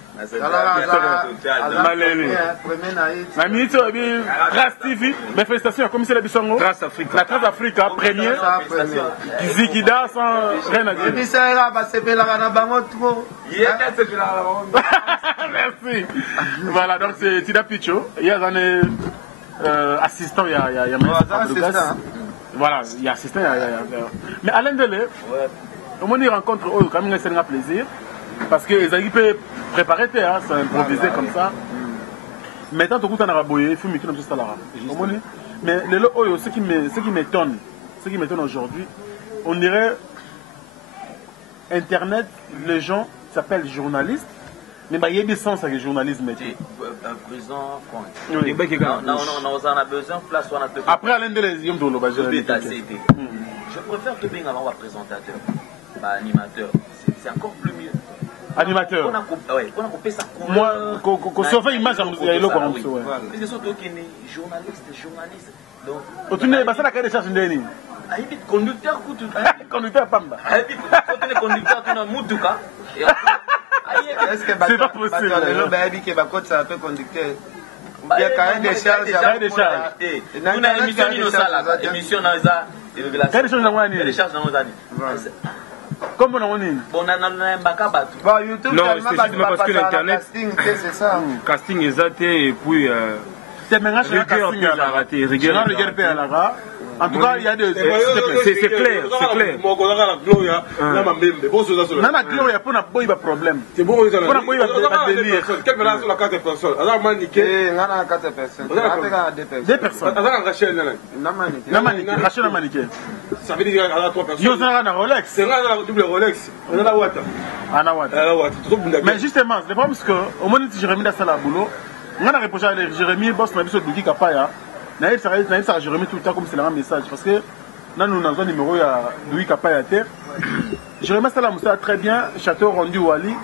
Maléli. La minute, Trace TV, mes félicitations, comme c'est la Bissongo. Trace Africa. La Trace Africa, premier. Zikida sans rien à dire. Merci. Voilà, donc c'est Tida Picho. Il y a un assistant, il y a Fabregas. Voilà, il y a assistant, mais Alain Delé, au moins il rencontre eux, quand même, c'est un plaisir. Parce que les équipes peuvent préparer, c'est improvisé comme ça. Maintenant, tout le monde a raboyé, il faut mettre comme ça là. Mais ce qui m'étonne aujourd'hui, on dirait Internet, les gens s'appellent journalistes. Mais il y a des sens avec le journalisme. Après, Alain Delé, je préfère que bien avant présentateur, animateur. C'est encore plus mieux. Animateur. On a coupé ça. Moi, qu'on sauve l'image, il y a l'eau comme ça. Mais c'est surtout qu'il est journaliste. Donc, tu n'es pas ça la carrière de charge de conducteur, conducteur, Pamba. Quand tu es conducteur, tu as un moutouka. C'est pas possible. Ça peut conducteur. Il y a quand même des charges. Il y a des charges. On a émission qui nous sale. Émission dans les charges dans nos années. Comme on dit. Bon, on a un backup. YouTube, non, c'est justement parce que l'internet. C'est ça. Casting exact et puis. C'est maintenant que en tout cas, il y a des. C'est clair, c'est clair. Nana Gloria pour n'a pas eu de problème. C'est bon, il a pas de délire. Quelle place sur la carte de personnes? Alors, maniqué. Nana 4 personnes. Deux personnes. Rachel a maniqué. Ça veut dire qu'il y a 3 personnes. Il y a un Rolex. C'est là la double Rolex. On a la Watt. Mais justement, c'est pas parce que au moment où Jérémy a la boulot, on a répondu à Jérémy, boss, on a vu ce Douki Kapaya. Naïf, ça Jérémy tout le temps comme c'est le même message. Parce que là, nous avons un numéro à Louis Kapaya. Jérémy Salam, ça très bien, château rendu Wali.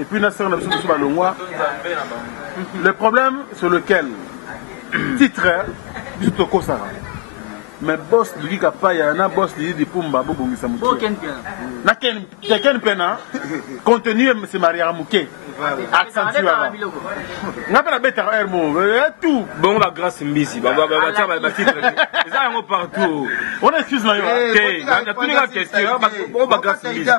Et puis, nous avons un Balongwa. Le problème sur lequel titre, c'est Toko Sara. Mais boss Louis Kapaya, un boss de Pumba, Bobo Samouké. Na ken pena contenu c'est Maria Mouké. Accentué avant. Na pas la bête à Hermo, tout. Bon la grâce Mbisi, ba titre. Les gens partout. On excuse moi. OK, na tous les questions, bon ba grâce Mbisi.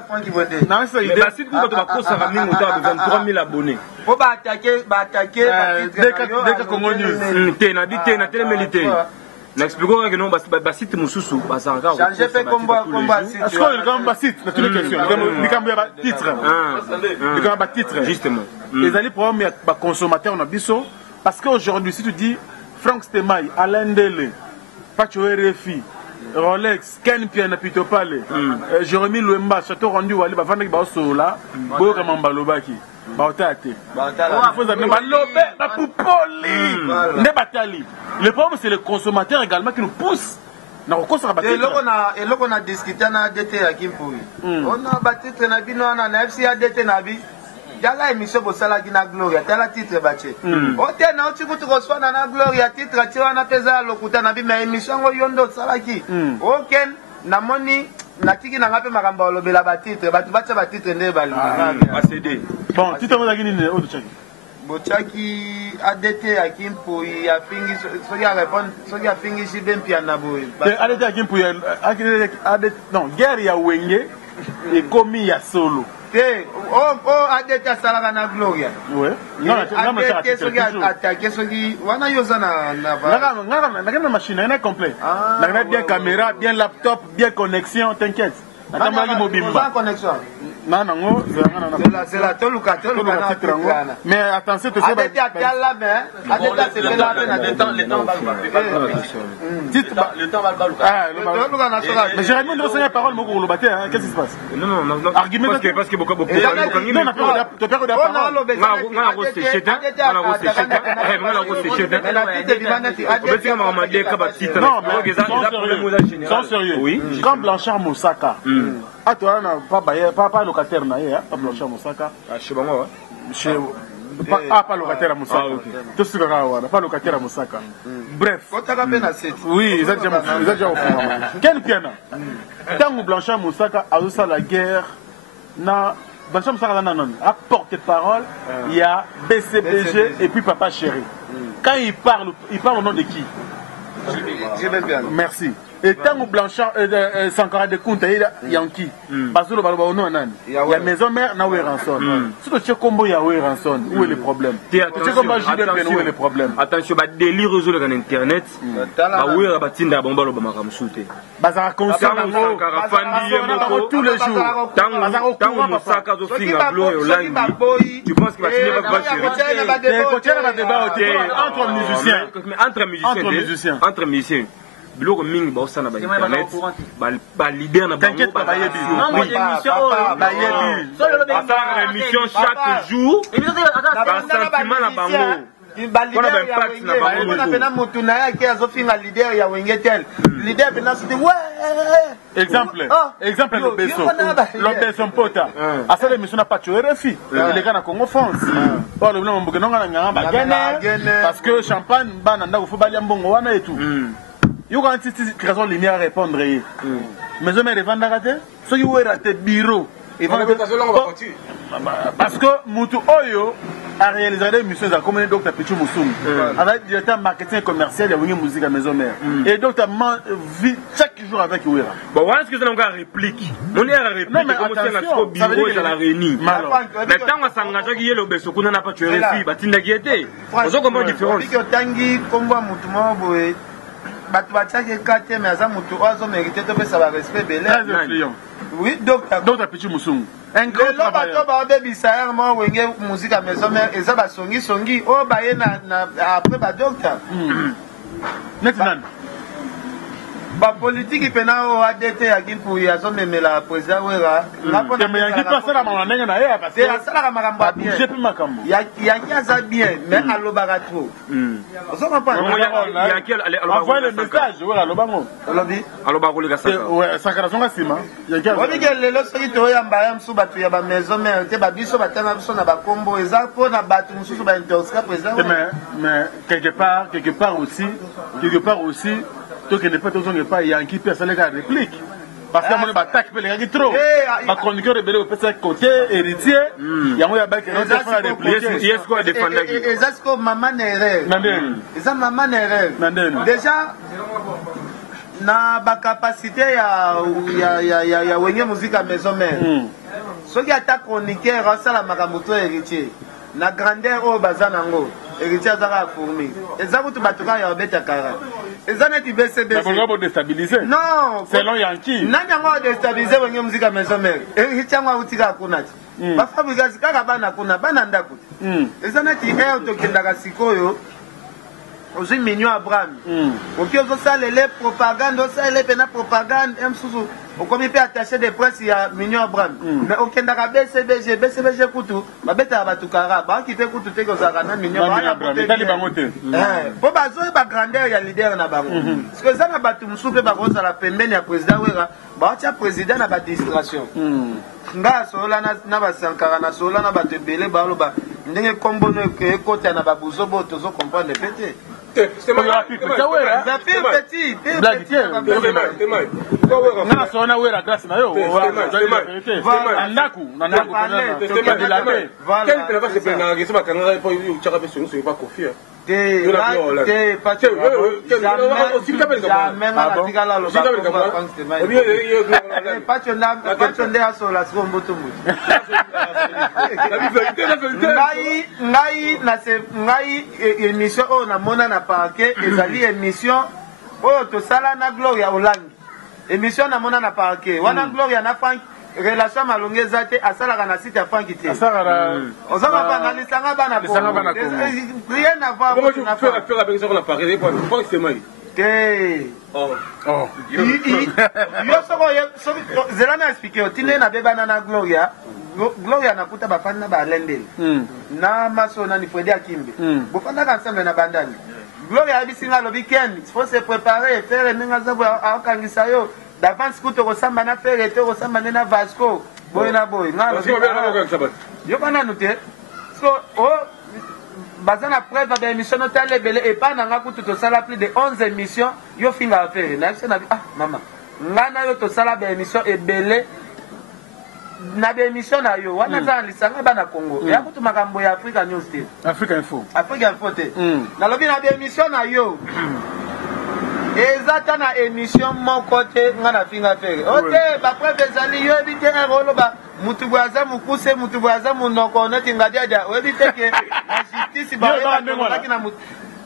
Na ça idée. Ba site ko to ba ko ça ramener monter à 23 000 abonnés. Faut pas attaquer dès que Congo News. Té na dit té na télé milité. N'expliquons que non, bah site Moussoussou, bah ça regarde. J'ai fait combat site. Est-ce qu'on est comme bah site, dans toutes les questions. Il y a un titre. Il y a un titre. Justement. Les alliés programmes, il y a un consommateur, on a biso. Parce qu'aujourd'hui, si tu dis Franck Stemay, Alain Delé, Pacho RFI, Rolex, Ken Piana Pito Palais, Jérémy Louemba, Château Rendu Wali, bah Vanek Baoso là, Boyo Kamambalobaki. Le problème c'est le consommateur également qui nous pousse. Et là on a discuté on a DT à Kimpoui. On a battu Trenabino on a FC à DT Nabi. Il y a la émission pour Salah qui n'a Gloria, tu as la titre battu. Ok, non, tu reçois dans la Gloria, titre, tu as un pesar, l'okuta Nabi, mais émission Yondo Salah qui. Ok, Namoni. Natiki n'a pas maramba le bela batitre, batu batitre ne bali. ACD. Bon, tu t'en vas gagner une autre chaki. Bochaki ADT à Kimpo, il a fini, il a répondu, il a fini si bien piano boy. ADT à Kimpo, non, guerre ya Wenge, et commis ya solo. Adete asalaka na Gloria. Ouais. Adete soki attaqué soki wana yoza na na machine na complet. Na bien caméra, bien laptop, bien connexion, t'inquiète. Na mobimba. Connexion. Non, non, c'est la toluka na. Mais attention, tu sais Adete atala mais Adete c'est le temps le temps va le mais Jérémy ne reçoit parole beaucoup le bâtir, qu'est-ce qui se passe? Non, argument parce que beaucoup non, tu perds la parole. Oui, quand Blanchard Moussaka, ah toi pas locataire na pas Blanchard Moussaka. Chez bango. Pas locataire à Moussaka. Tout ce que pas locataire à Moussaka. Bref. Oui, ils ont déjà offert. Quel piano? Tant Blanchard Moussaka a aussi la guerre. Blanchard Moussaka a porté parole. Il y a BCBG et puis Papa Chéri. Quand il parle au nom de qui? Merci. Et tant que Blanchard, Sankara de Kunta, il y a qui? Parce que le ballon il y a maison mère, na où est rançon. Si tu sais comment il y a où est rançon, où est le problème? Tu sais comment où est le problème? Attention, bah délire réseau sur internet. Bah où est la batinda bomba le bama comme shooter. Bah ça concerne Sankara Fandi tous les jours. Tant Moussaka zo finga blo et Olandi. Tu penses qu'il va finir par gérer? Entre musiciens. Biloko mingi ba osana ba internet ba leader na bango ba émission chaque jour ba sentiment na bango exemple l'obeso mpota asala émission na pacho RFI les gars na Congo France or le blanc mbongo na nganga ba gene parce que champagne bana ndako fo balia mbongo wana et tout. Il y a une raison linéaire à répondre. Mais je me revends à ceux qui ont raté bureau. Parce que Moutou Oyo a réalisé des missions à communiquer Dr Pichu Moussoum. Avec le directeur marketing commercial, il y a une musique à maison mère. Et Dr vit chaque jour avec Ouera. Bon, voilà ce que c'est encore une réplique. On est à la réplique. Non, mais attention, bureau à la réunie. Mais tant qu'on s'engage qu'il y a le beso, qu'on n'a pas tué les filles, batinda qui était. Vous avez comment différence? Batu bataki kate mais aza mutu ozo mérité to pesa ba respect belé. Oui, docteur Pichu Moussoum. Un grand travail. Bato ba bebisa mo wenge musique à maison mère eza ba songi o ba ye na après ba docteur. Maintenant ba politique pena o ADT ya kipu ya zo memela président wera. Na pona mais ya kipu asala ma ndenge na ye parce que asala makambo bien. Je peux makambo. Ya kiaza bien mais alobaka trop. Ozo comprendre. Ya ki envoie le message wera lobango. Olobi. Aloba ko le kasaka. Ouais, Sankara songa sima. Ya ki. Oni ke lelo soki to ya mbaya msu batu ya ba maison mère te ba biso batana biso na ba kombo eza pona batu mususu ba intoxica président. Mais quelque part aussi donc il n'est pas toujours pas il y a un qui peut faire la réplique parce que mon attaque peut les gagner trop ma chroniqueur rebelle au petit côté héritier il y a moyen bac non faire la réplique est-ce qu'on défendre est-ce que maman erreur ça maman erreur déjà na ba capacité ya wenge musique à maison mère ceux qui attaquent chroniqueur ça la makamboto héritier na grandeur au bazanango héritier azaka fourmi ezakutu batuka ya obeta kara ezaneti BCBC pour déstabiliser non selon Yankee nani ngo déstabiliser wenge musique à maison mère héritier ngo utika kuna ti ba fabrication kaka bana kuna bana ndaku ezaneti autokendaka sikoyo Ozi Mignon Abraham. Ok, ça les propagande, ça les pena propagande, msusu. Okomi pe attaché de presse ya Mignon Abraham. Mais aucun dara BCBG kutu, ba beta ba tukara, ba ki pe kutu te ko za kana Mignon Abraham. Tali bangote. Po ba zo ba grandeur ya leader na bango. Parce que ça na batu msusu ba ko za la pembeni ya président wera, ba tia président na ba distraction. Nga sola na ba Sankara na sola na ba tebele ba lo ba ndenge kombo no ke kota na ba buzobo to zo comprendre pété. C'est ma petit. ngai émission oyo namona na parquet ezali émission oyo tosala na Gloria Olangi émission namona na parquet wana Gloria na Frank relation malonga eza te asalaka na site ya Franki te ozanga banalisanga bana rien à voir te yo soko zela na expliqué otinde na bebana na Gloria nakuta bafandi na balendele na maso nani Fredi Akimbe bofandaka ensemble na bandani Gloria abisinga alobi ken faut se préparer faire ndenge azabu akangisa yo d'avance kuto kosamba na fere to kosamba na Vasco boy na boy yo bana noté so bazana preuve ba émission notale belé et pas nanga kuto to sala plus de 11 émissions yo finga affaire na na mama ngana yo to sala ba émission et belé na ba émission na yo wana za lisanga bana Congo ya kuto makambo ya Africa News te Africa Info te na lobi na ba émission na yo ezata na émission moko te nga na finga fere ote bapreuve ezali yo ebite oloba mutu bwaza mukuse mutu bwaza munoko neti ngadiadia oyebite ke na justice baolaki na mutu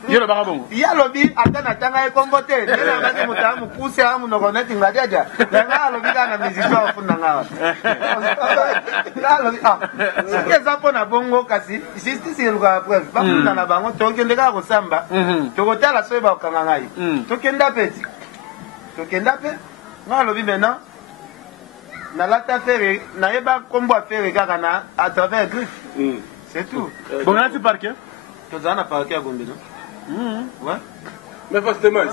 yelo baka bongo yalobi ata na tanga ekombo te ndena ngati mutu amukuse amunoko neti ngadiadia nga alobi kana musicien ofunda ngawa alobi sikeza mpona bongo kasi justice eluka preuve bafunda na bango tokende kaka kosamba tokotala soki bakokanga ngai tokenda pe nga alobi maintenant nalata fere nayeba kombo afere kaka na à travers griffe c'est tout bonati parquet tozala na parquet ya Gombe non ouais mais c'était mal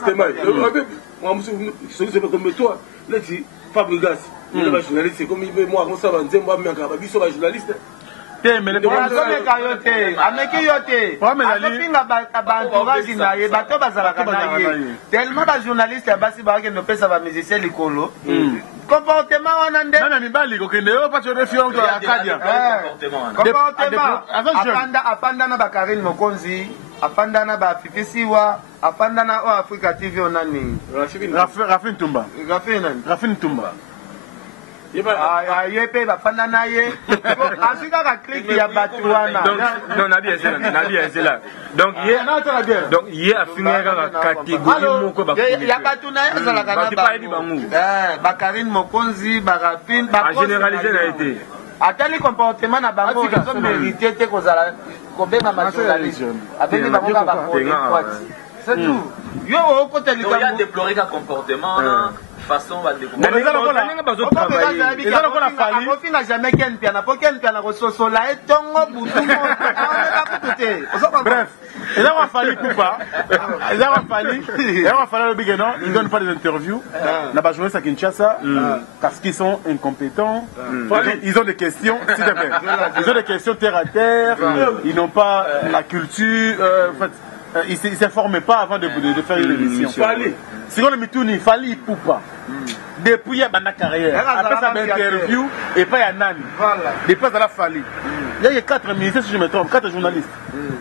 comme toi là tu Fabregas il est journaliste comme moi comme ça va dire moi mais quand biso ba journaliste mais le problème kayote ameki yote apinga ba entourage na ye bato bazalaka na ye tellement ba journaliste ya basi ba ke no pesa ba musicien likolo comportement wana nde nana mibali kokende yo pas de fion to akadia comportement apanda na ba Karine Mokonzi apanda na ba Fifisiwa apanda na Africa TV onani Rafin Tumba yepe bafanda na ye asika ka click ya batu wana non nabi ezela donc ye afinga ka catégorie moko ba ya batu na ezalaka na ba Karine Mokonzi ba Rafin ba généraliser na été atali comportement na bango ils ont mérité te kozala kobenga ma journaliste abengi bango ka ba c'est tout yo okoteli il y a déploré ka comportement façon va découvrir akofinga jamais ken piana po ken piana kososola etongo butu bref eza kwafali kupa eza kwafali lobi que non ils donnent pas des interviews na bajournaliste à Kinshasa parce qu'ils sont incompétents ils ont des questions s'il te plaît ils ont des questions terre à terre ils n'ont pas la culture en fait ils ne s'informent pas avant de faire une émission. Si on a mis tout, il fallait poupa. Depuis il y a une carrière, après ça, une interview et pas un an. Depuis ça, il a fallu. Il y a 4 ministres, si je me trompe, 4 journalistes.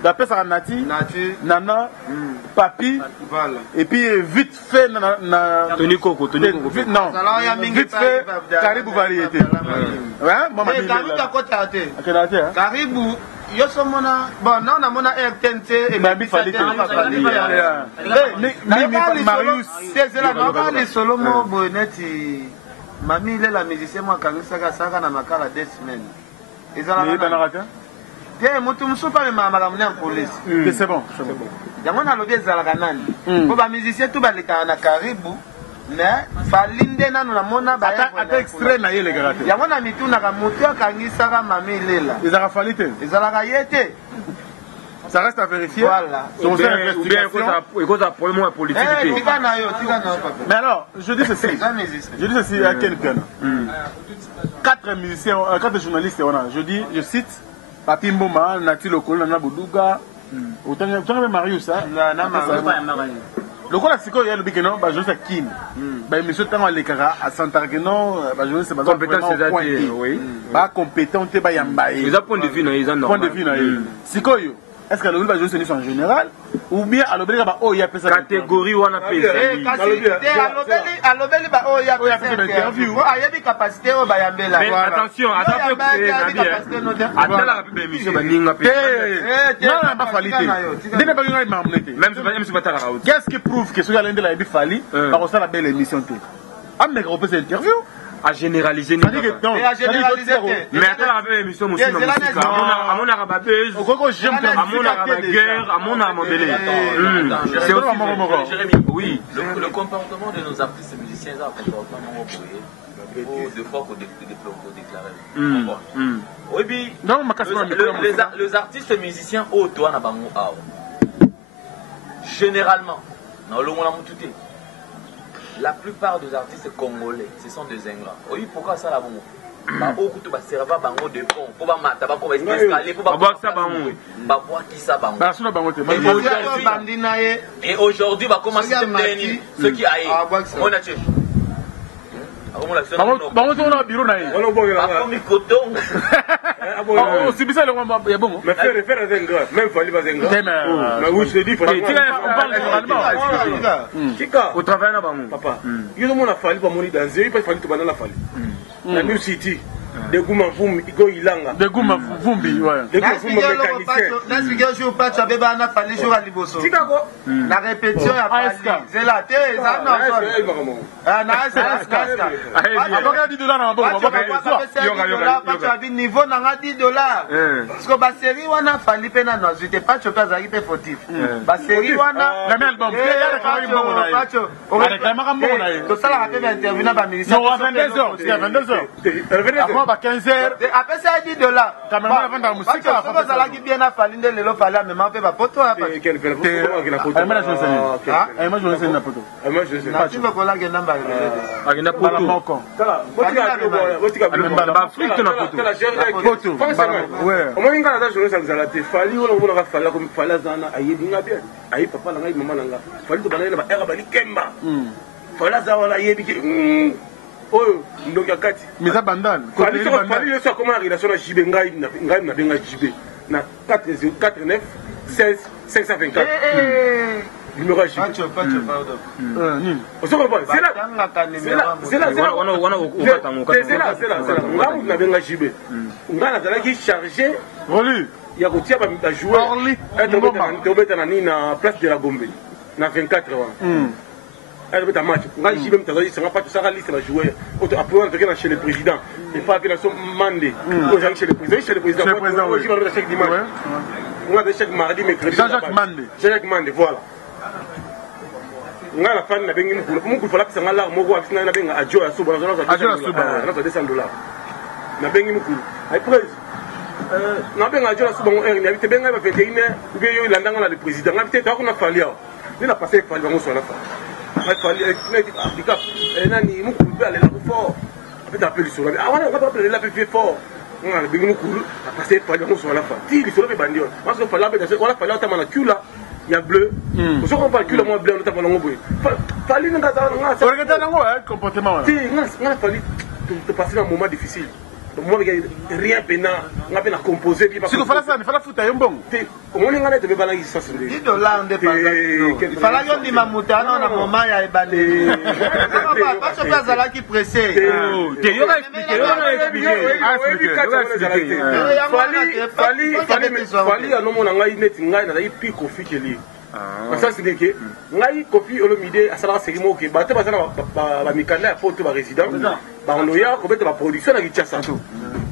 Après ça, Nati, Nana, Papi, et puis vite fait, Tony Coco. Non, vite fait, Caribou Variété. Caribou. Yo somona bon non na mona RTNT et Babi fallait Marius c'est là non les Solomo Bonnetti mami il est la musicien moi quand ça na makala 2 semaines ezala te mutu musupa me mama kamuna en police c'est bon yango na lobi ezala kanani ko ba musicien tout ba leka na Caribou mais falinde nanu na mona ba ata extrait na yele garate yango na mituna ka mutu akangisaka mami lela ezala falite ezala yete ça reste à vérifier voilà ou bien cause à problème politique mais alors je dis ceci à quel piano 4 musiciens 4 journalistes on a je cite Papi Mboma Nati Lokolo na Boudouga autant Marius le quoi c'est quoi il y a le big non bah je sais qui bah monsieur tant les cara à Santargueno bah je sais pas compétence oui bah compétent te bah yamba ils ont point de vue na ils ont point de vue na c'est quoi yo est-ce que alobeli bajournaliste nyonso en général ou bien alobeli ba oyo apesa catégorie wana mpe alobeli ba oyo apesa interview ayebi capacité oyo bayambela mais attention atalaka mpe baémission baninga mpe nana bafali te ndenge balingai mamne te même si batalaka auti qu'est-ce qui prouve que soki alendela yebi fali bakosala belle émission te ameka kopesa interview à généraliser mais atalaka mpe émission mosima mosika amonaka babese amonaka baguerre amonaka mobele c'est aussi oui le comportement de nos artistes et musiciens est un comportement boye de fois qu'on déclarer oui puis les artistes et musiciens auto na bango awa généralement dans le monde tout la plupart des artistes congolais, ce sont des ingrats. Oui, pourquoi ça là bon? Bah au couteau bah serva bango de pont, pour bah mata bah pour escalier, pour bah boire ça bango, bah boire qui ça bango. Bah ça bango te. Et aujourd'hui bah comment système dernier, ceux qui aillent, on a tué. Bango to na bureau na ye. On boit là. Comme coton. Oh si bisa le ngomba ya bongo. Mais faire des ingrats, même fallait pas ingrats. Mais oui, je dis on parle généralement. Kika. Au travail na bango. Papa. Yo mo na fallait pas moni dans zéro, pas fallait to banana fallait. La New City. De Gouma Vumbi, Igo Ilanga. De Gouma Vumbi, ouais. De Gouma Vumbi mécanicien. Nasiga jour pas tu beba na fallait jour à Liboso. Chicago. La répétition ya fallait. C'est là, ça non. Ah na ça. Aboka $10 na bongo, aboka $10. Niveau na $10. Parce que ba série wana fallait pe na no, j'étais pas choqué za qui fautif. Ba série wana la même album, ya ka bongo na ye. On réclame ka bongo na ye. To sala ka interview na ba musicien. Non, à 22h, c'est à 22h. Avant, à 15h. Après ça, $10. Caméraman avant dans la musique. Ça va qui bien à Falinde, le lot fallait, mais ma pas poto. Quel fait la photo? Moi, je vais essayer la photo. Moi, je sais pas. Tu veux qu'on la gagne number. Agenda poto. Afrique na poto. Ouais. Au moins, quand la journée ça te fallait ou on a fallu comme fallait zana ayi dinga bien. Ayi papa na ngai maman nanga. Fallait to banana ba era bali kemba. Fallait za wala yebi ki oh donc ya kati mais bandal fallait ça comment relation na JB ngai na benga JB na 409 16 524 numéro JB c'est là na benga JB ngana zala ki charger relu ya kotia ba jouer être na place de la Gombe na 24 ans. Elle veut un match. Quand je vais me dire, ça va pas tout ça, la liste va jouer. Après, on va chez le président. Il faut appeler son mandé. Chez le président. Chez le président. Je vais chaque dimanche. On a chaque mardi, mercredi. Jean-Jacques Mandé. Jean-Jacques Mandé, voilà. On a la fan, on a bien une couleur. Mon coup, il faut que ça m'aille. Mon coup, il faut que ça m'aille. Adjo à Souba. Adjo à Souba. $200. On a bien une couleur. Après, on a bien Adjo à Souba. On a bien 21 ou bien il a le président. On a bien on a fallu. Il a passé par le moment sur la fin. Il fallait handicap. Et là, il nous coupe aller là fort. Après, t'appelles sur la. Ah, on va appeler là plus fort. On a bien nous coupe. Passer par le moment sur la fin. Tire sur le bandier. Parce que fallait appeler. On a fallu attendre la cul là. Il y a bleu. Vous savez qu'on parle cul là, moi bleu, on a parlé en bleu. Fallait nous gâter. On regarde là, comportement. On a fallu te passer un moment difficile. Moi, rien pénal, on a bien composé. Si vous faites ça, il faut la foutre un bon. Au moins, on a été bien là, ça se dit. $10, on dépense. Il fallait qu'on dise Mamoutano, on a un moment, il y a éballé. Pas ce place là qui pressait. Il y a expliqué. Fallait un homme, on a eu pic au fil de ça c'est que ngai kofi olomide asala serimo ke bato bazana ba mikanda ya poto ba résident ba onoya ko beta ba production na Kinshasa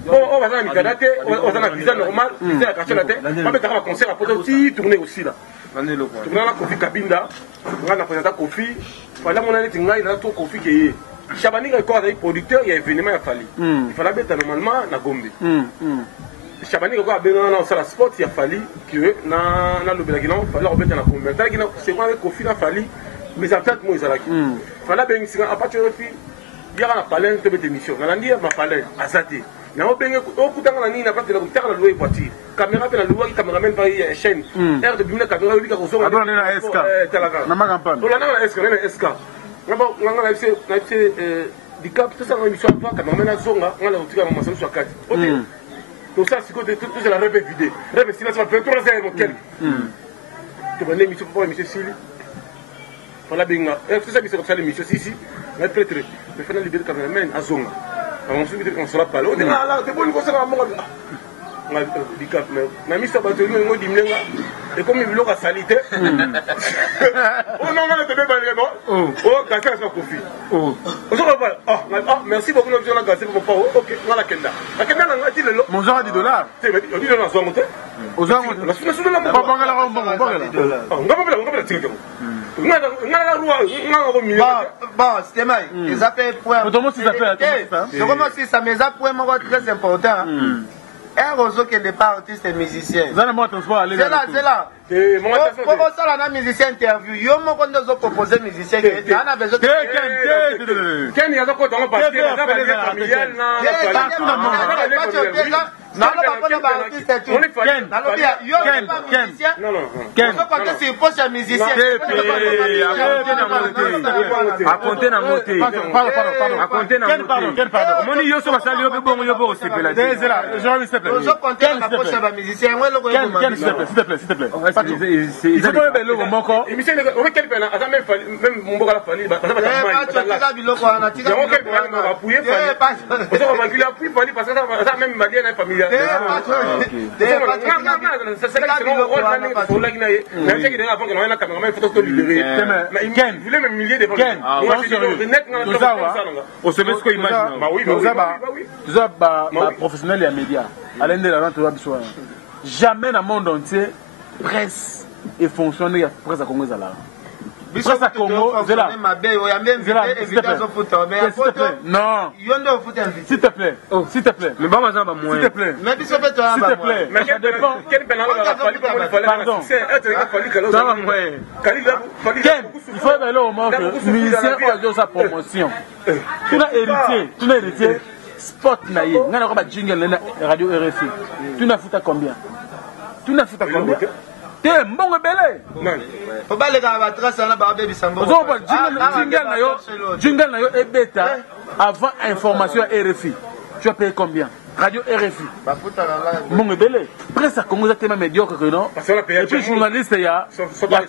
oh bazana mikanda te bazana visa normal visa ya cachette te ba beta ba concert à poto ti tourner aussi là tourner na kofi kabinda ngana présenter kofi fallait mon année ngai na to kofi ke Chabani ko avec producteur il y a événement ya fali il fallait beta normalement na Gombe Chabani ko abena na sala sport il a fallu que na lobela kina fallait remettre na Gombe tant kina c'est moi avec kofi na fali mais en fait moi ezalaki fallait ben singa apacho fi yaka na palais to bete mission na ndia ma palais azati na obenge okutanga na nini na place na kutaka na louer voiture caméra pe na louer cameraman par chaîne air de bimna caméra bika ko so adona na SK na magampane ola na SK na SK ngaba ngana na dicap tout ça na mission avant cameraman azonga ngala utika na masalu sur 4 tout ça, c'est la rêve vidée. Rêve, sinon, ça va faire 3 ans, mon quel. Tu vas l'émission pour l'émission Sili. Voilà, bien. Et tout ça, c'est comme ça, l'émission ici. Mais peut-être, le final libéré quand même, à Zonga. On se dit qu'on sera pas là. On dit, là, c'est bon, on sera mort. Na misa bato ngo dimlenga et comme il a salité oh non on te déballe bon oh gasa ça kofi oh merci beaucoup nous on a gasa pour pas OK on la kenda na ngati lelo mon genre $10 c'est on dit dans son monté aux gens la sous la pas bangala bon ngaba tirika ngala roi ngala million bon c'était mal les appels point comment ça s'appelle comment ça mes appels moi très important un réseau qui n'est pas artiste et musicien. C'est là. Comment ça, la musicien interview? Yo, moi, quand nous proposé musicien, il y a besoin de. Quel y a d'autres gens parce que la famille familiale, non, professionnel et médias. Jamais dans le monde entier, presse et fonctionnaire la presse à Congo. Presse à Congo, non. S'il te plaît. S'il te plaît. Mais s'il te plaît. Mais ça dépend. Pardon. Il faut aller au moment que le musicien a sa promotion. Tu n'as héritier. Spot naïe. On a un jingle radio RFI. Tu n'as foutu à combien? Tu n'as foutu à combien? T'es un bon belé. Faut pas les gars trace là ba baby sambo. Jingle nayo et bêta avant information RFI. Tu as payé combien? Radio RFI. Ba foutu là. Mon belé. Presse à Congo tellement médiocre que non. Et puis journaliste il y a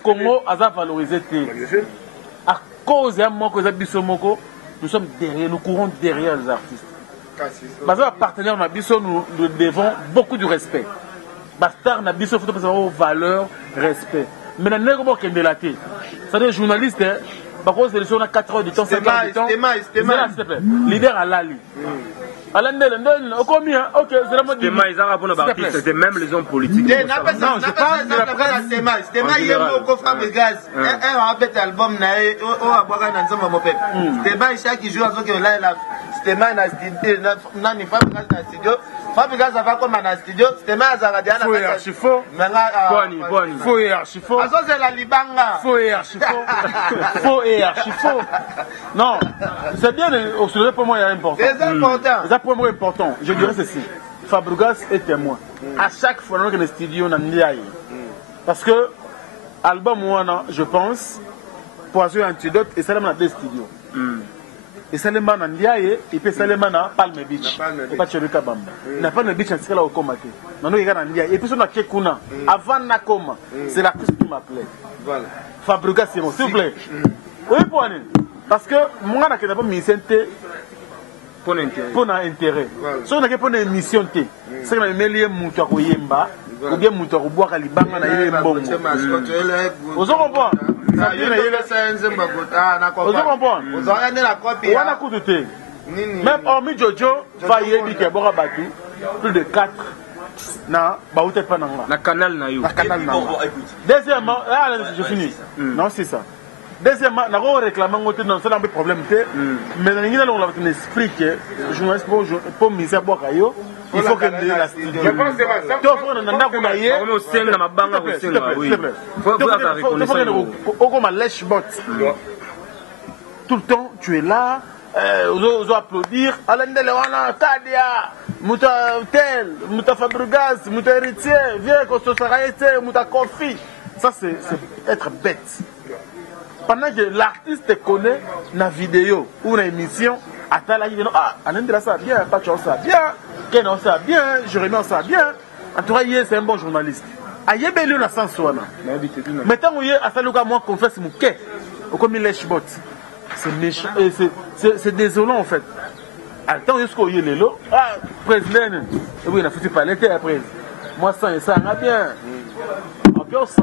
Congo a valorisé. À cause de moi que Bisomoko, nous sommes derrière, nous courons derrière les artistes. Parce que partenaires Nabiso, nous devons beaucoup de respect. Bastar Nabiso, il faut penser aux valeurs, respect. Mais nous n'avons pas de la tête. C'est-à-dire, les journalistes, par contre, c'est on a 4 heures de temps, 5 heures de temps. S'il te plaît. Leader à Lali. Combien? Ok, c'est la mode. C'était même les hommes politiques. Non, je parle de la presse. C'était il y a beaucoup de femmes de gaz. Un rappel album, on a boire un ensemble, mon père. C'était pas chaque jour, c'était pas dans le studio. Fabrigas a comme un studio, c'était pas à la Faux et archifaux. Faux et archifaux. C'est la Libanga. Faux et archifaux. Faux et archifaux. Non, c'est bien, pour moi, il y a important. C'est important. C'est pour moi important. Je dirais ceci. Fabregas est témoin. À chaque fois, dans le studio, on a un parce que l'album, je pense, Poison Antidote, et ça, on a 2 studios. Et ça, les man et puis ça, les man Palme Beach. Et pas Chérika Bamba. Il n'a pas de beach, c'est là au combat. Maintenant, il y a un et puis on a Kekuna. Avant Nakoma, c'est l'artiste qui m'appelait. Voilà. Fabregas, c'est bon, s'il vous plaît. Oui, pour aller. Parce que moi, je n'ai pas mis pour intérêt. Si on a une émission, c'est que les gens sont Yemba, ou bien ils sont boire à Libanga na Yembo. Vous comprenez? Vous comprenez? On a coup de thé. Même hormis Jojo, Faye dit qu'il y a plus de 4 na baoutet pas na canal na yo. Deuxièmement, je finis. Non, c'est ça. Deuxièmement, nous avons réclamé un problème, mais nous avons un esprit que les journalistes pour miser à boire, il faut que nous la studio. Tout le temps, tu es là, on doit applaudir. Tadia, Mouta Tel, Mouta Fabregas, Mouta Héritier, viens, Mouta Kofi. Ça, c'est être bête. Pendant que l'artiste te connaît dans la vidéo ou dans l'émission, attends là, il dit non, ah, on a ça, bien, pas de ça, bien. Ken on ça bien, Jérémy on ça bien. En tout cas, c'est un bon journaliste. Ayebeli na sens wana. Mais tant que à saluka moi confesse mon quai. Comme il lèche bot. C'est méchant, c'est désolant en fait. Attends jusqu'au yélélo. Ah, président. Oui, il a foutu pas l'été après. Moi ça et ça on a bien. Ambiance.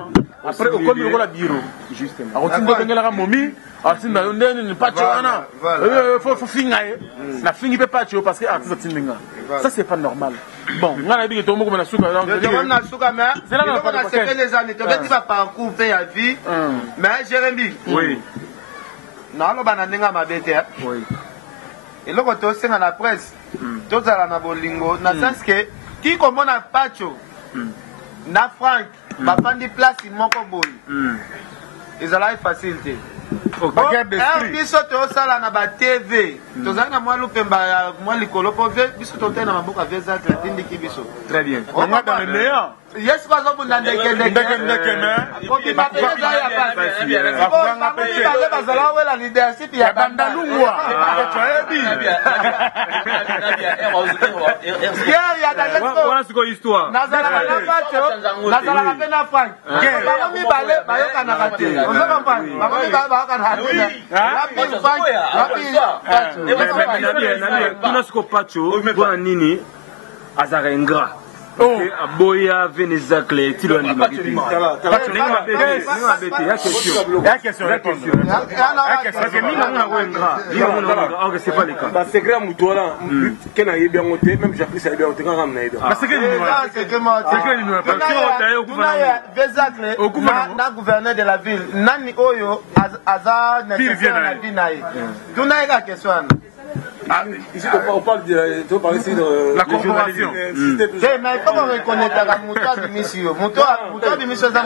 Après au comme le bureau. Justement. Alors tu dois la momi. Alors tu dois ne pas tchana. Faut finir. La fin il peut pas tchou parce que artiste tinga. Ça c'est pas normal. Bon, on a dit que tout le monde a souka. C'est là qu'on a fait les années. Tu vas dire par coup fait à vie. Mais Jérémy. Oui. Non, le bananenga ma bête. Oui. Et là quand tu es dans la presse, tu es dans la bolingo, dans le sens que qui comme on a Pacho, na Frank, va prendre des places in mon boy. Ils ont la facilité. Biso tosala na ba TV tozanga mwa lupemba mwa likolo po ve biso totena na maboka veza tindiki biso très bien on va dans le meilleur yes pas zo bunda ndeke ko bi ba veza ya ba ba bazala wela leadership ya bandalungwa ya da voilà ce qu'on histoire nazala na pacho nazala na pena frank ba mi bale ba yoka na kate on va comprendre ba mi ba kan hatuna tunasiko pacho bona nini azaka ingrat aboya venezacle tilo andima kiti ya question c'est pas le cas ba secret mutola kena yebi ngote même j'appris ça yebi ngote quand ramna yedo parce que na gouverneur de la ville nani oyo aza nécessaire na dinaye tunaye ka question. Ici, on parle de la corporation. Mais il faut reconnaître la moutarde de monsieur. Moutarde de monsieur, ça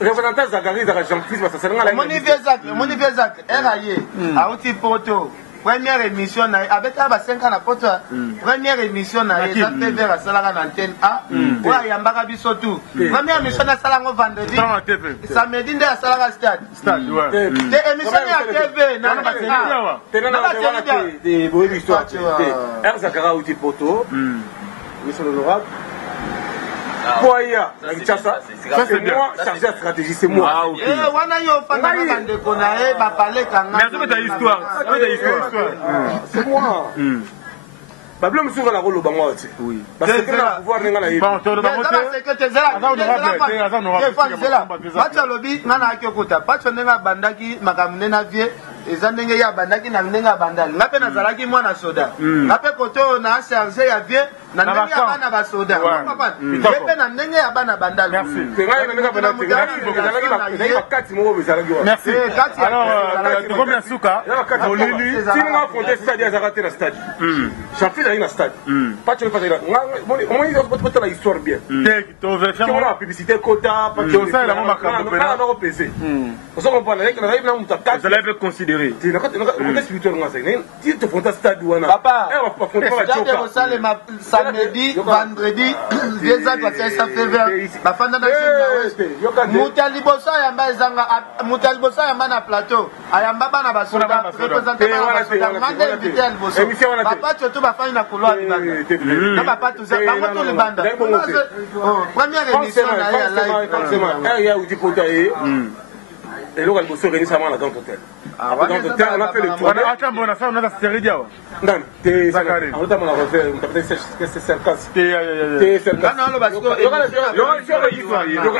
représentant Zachary dans la gentille parce que c'est là mon Zach RAI a outil poto première émission avec 5 ans na poto première émission na ça fait vers sala na antenne A wa yambaka biso tout première émission na sala ngo vendredi samedi nde sala stade ouais émission ya TV na de bonne histoire Zachary outil poto monsieur l'honorable Boya, ça c'est moi, chargé de stratégie, c'est moi. Ah, ok. C'est moi. Problème sur la rôle au bango. Oui. Parce que le pouvoir n'est pas là. Bon, tu merci. Alors, combien Souka na stade pas tu le fais là on dit la histoire bien on a publicité quota pas tu ça la on a PC on se comprend avec la na mutaka vous allez considérer tu le spirituel moi c'est tu te font stade wana papa samedi vendredi des ans ça fait vers la fin de la mutalibosa yamba ezanga mutalibosa yamba na plateau ayamba bana basoda représenter bana basoda mande invité alboso papa tu ba fa na couloir na papa tu ça pas tout le banda première émission na ya live il y a outil potailler et là alboso organise ça dans l'hôtel on a fait le tour attends bon ça on a série dia non t'es Zachary on t'a mal refait on t'a fait c'est sarcasme t'es sarcasme non non parce que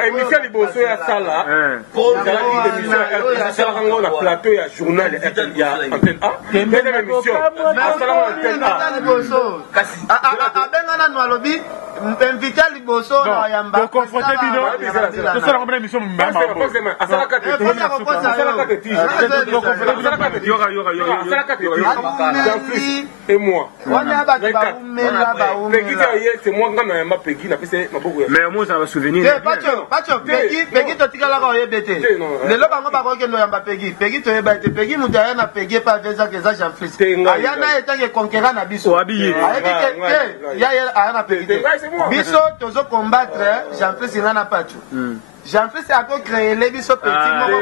émission liboso ya sala pour la plateau ya journal ya antenne A deuxième émission sala antenne A kasi abengana no alobi invité liboso na yamba confronter bino to sala comme émission mbamba asalaka te et moi wana ba baumela c'est moi ngana yamba pegi na pese maboko mais moi ça va souvenir pacho pegi to tikala ka oyebete lelo bango bakokendo yamba pegi to yeba te pegi mutu aya na pegi pa veza ke za Jean-Fils aya na etange conquérant na biso aya na pegi biso tozo combattre Jean-Fils ngana pacho Jean-Fils a créé les biso petit moko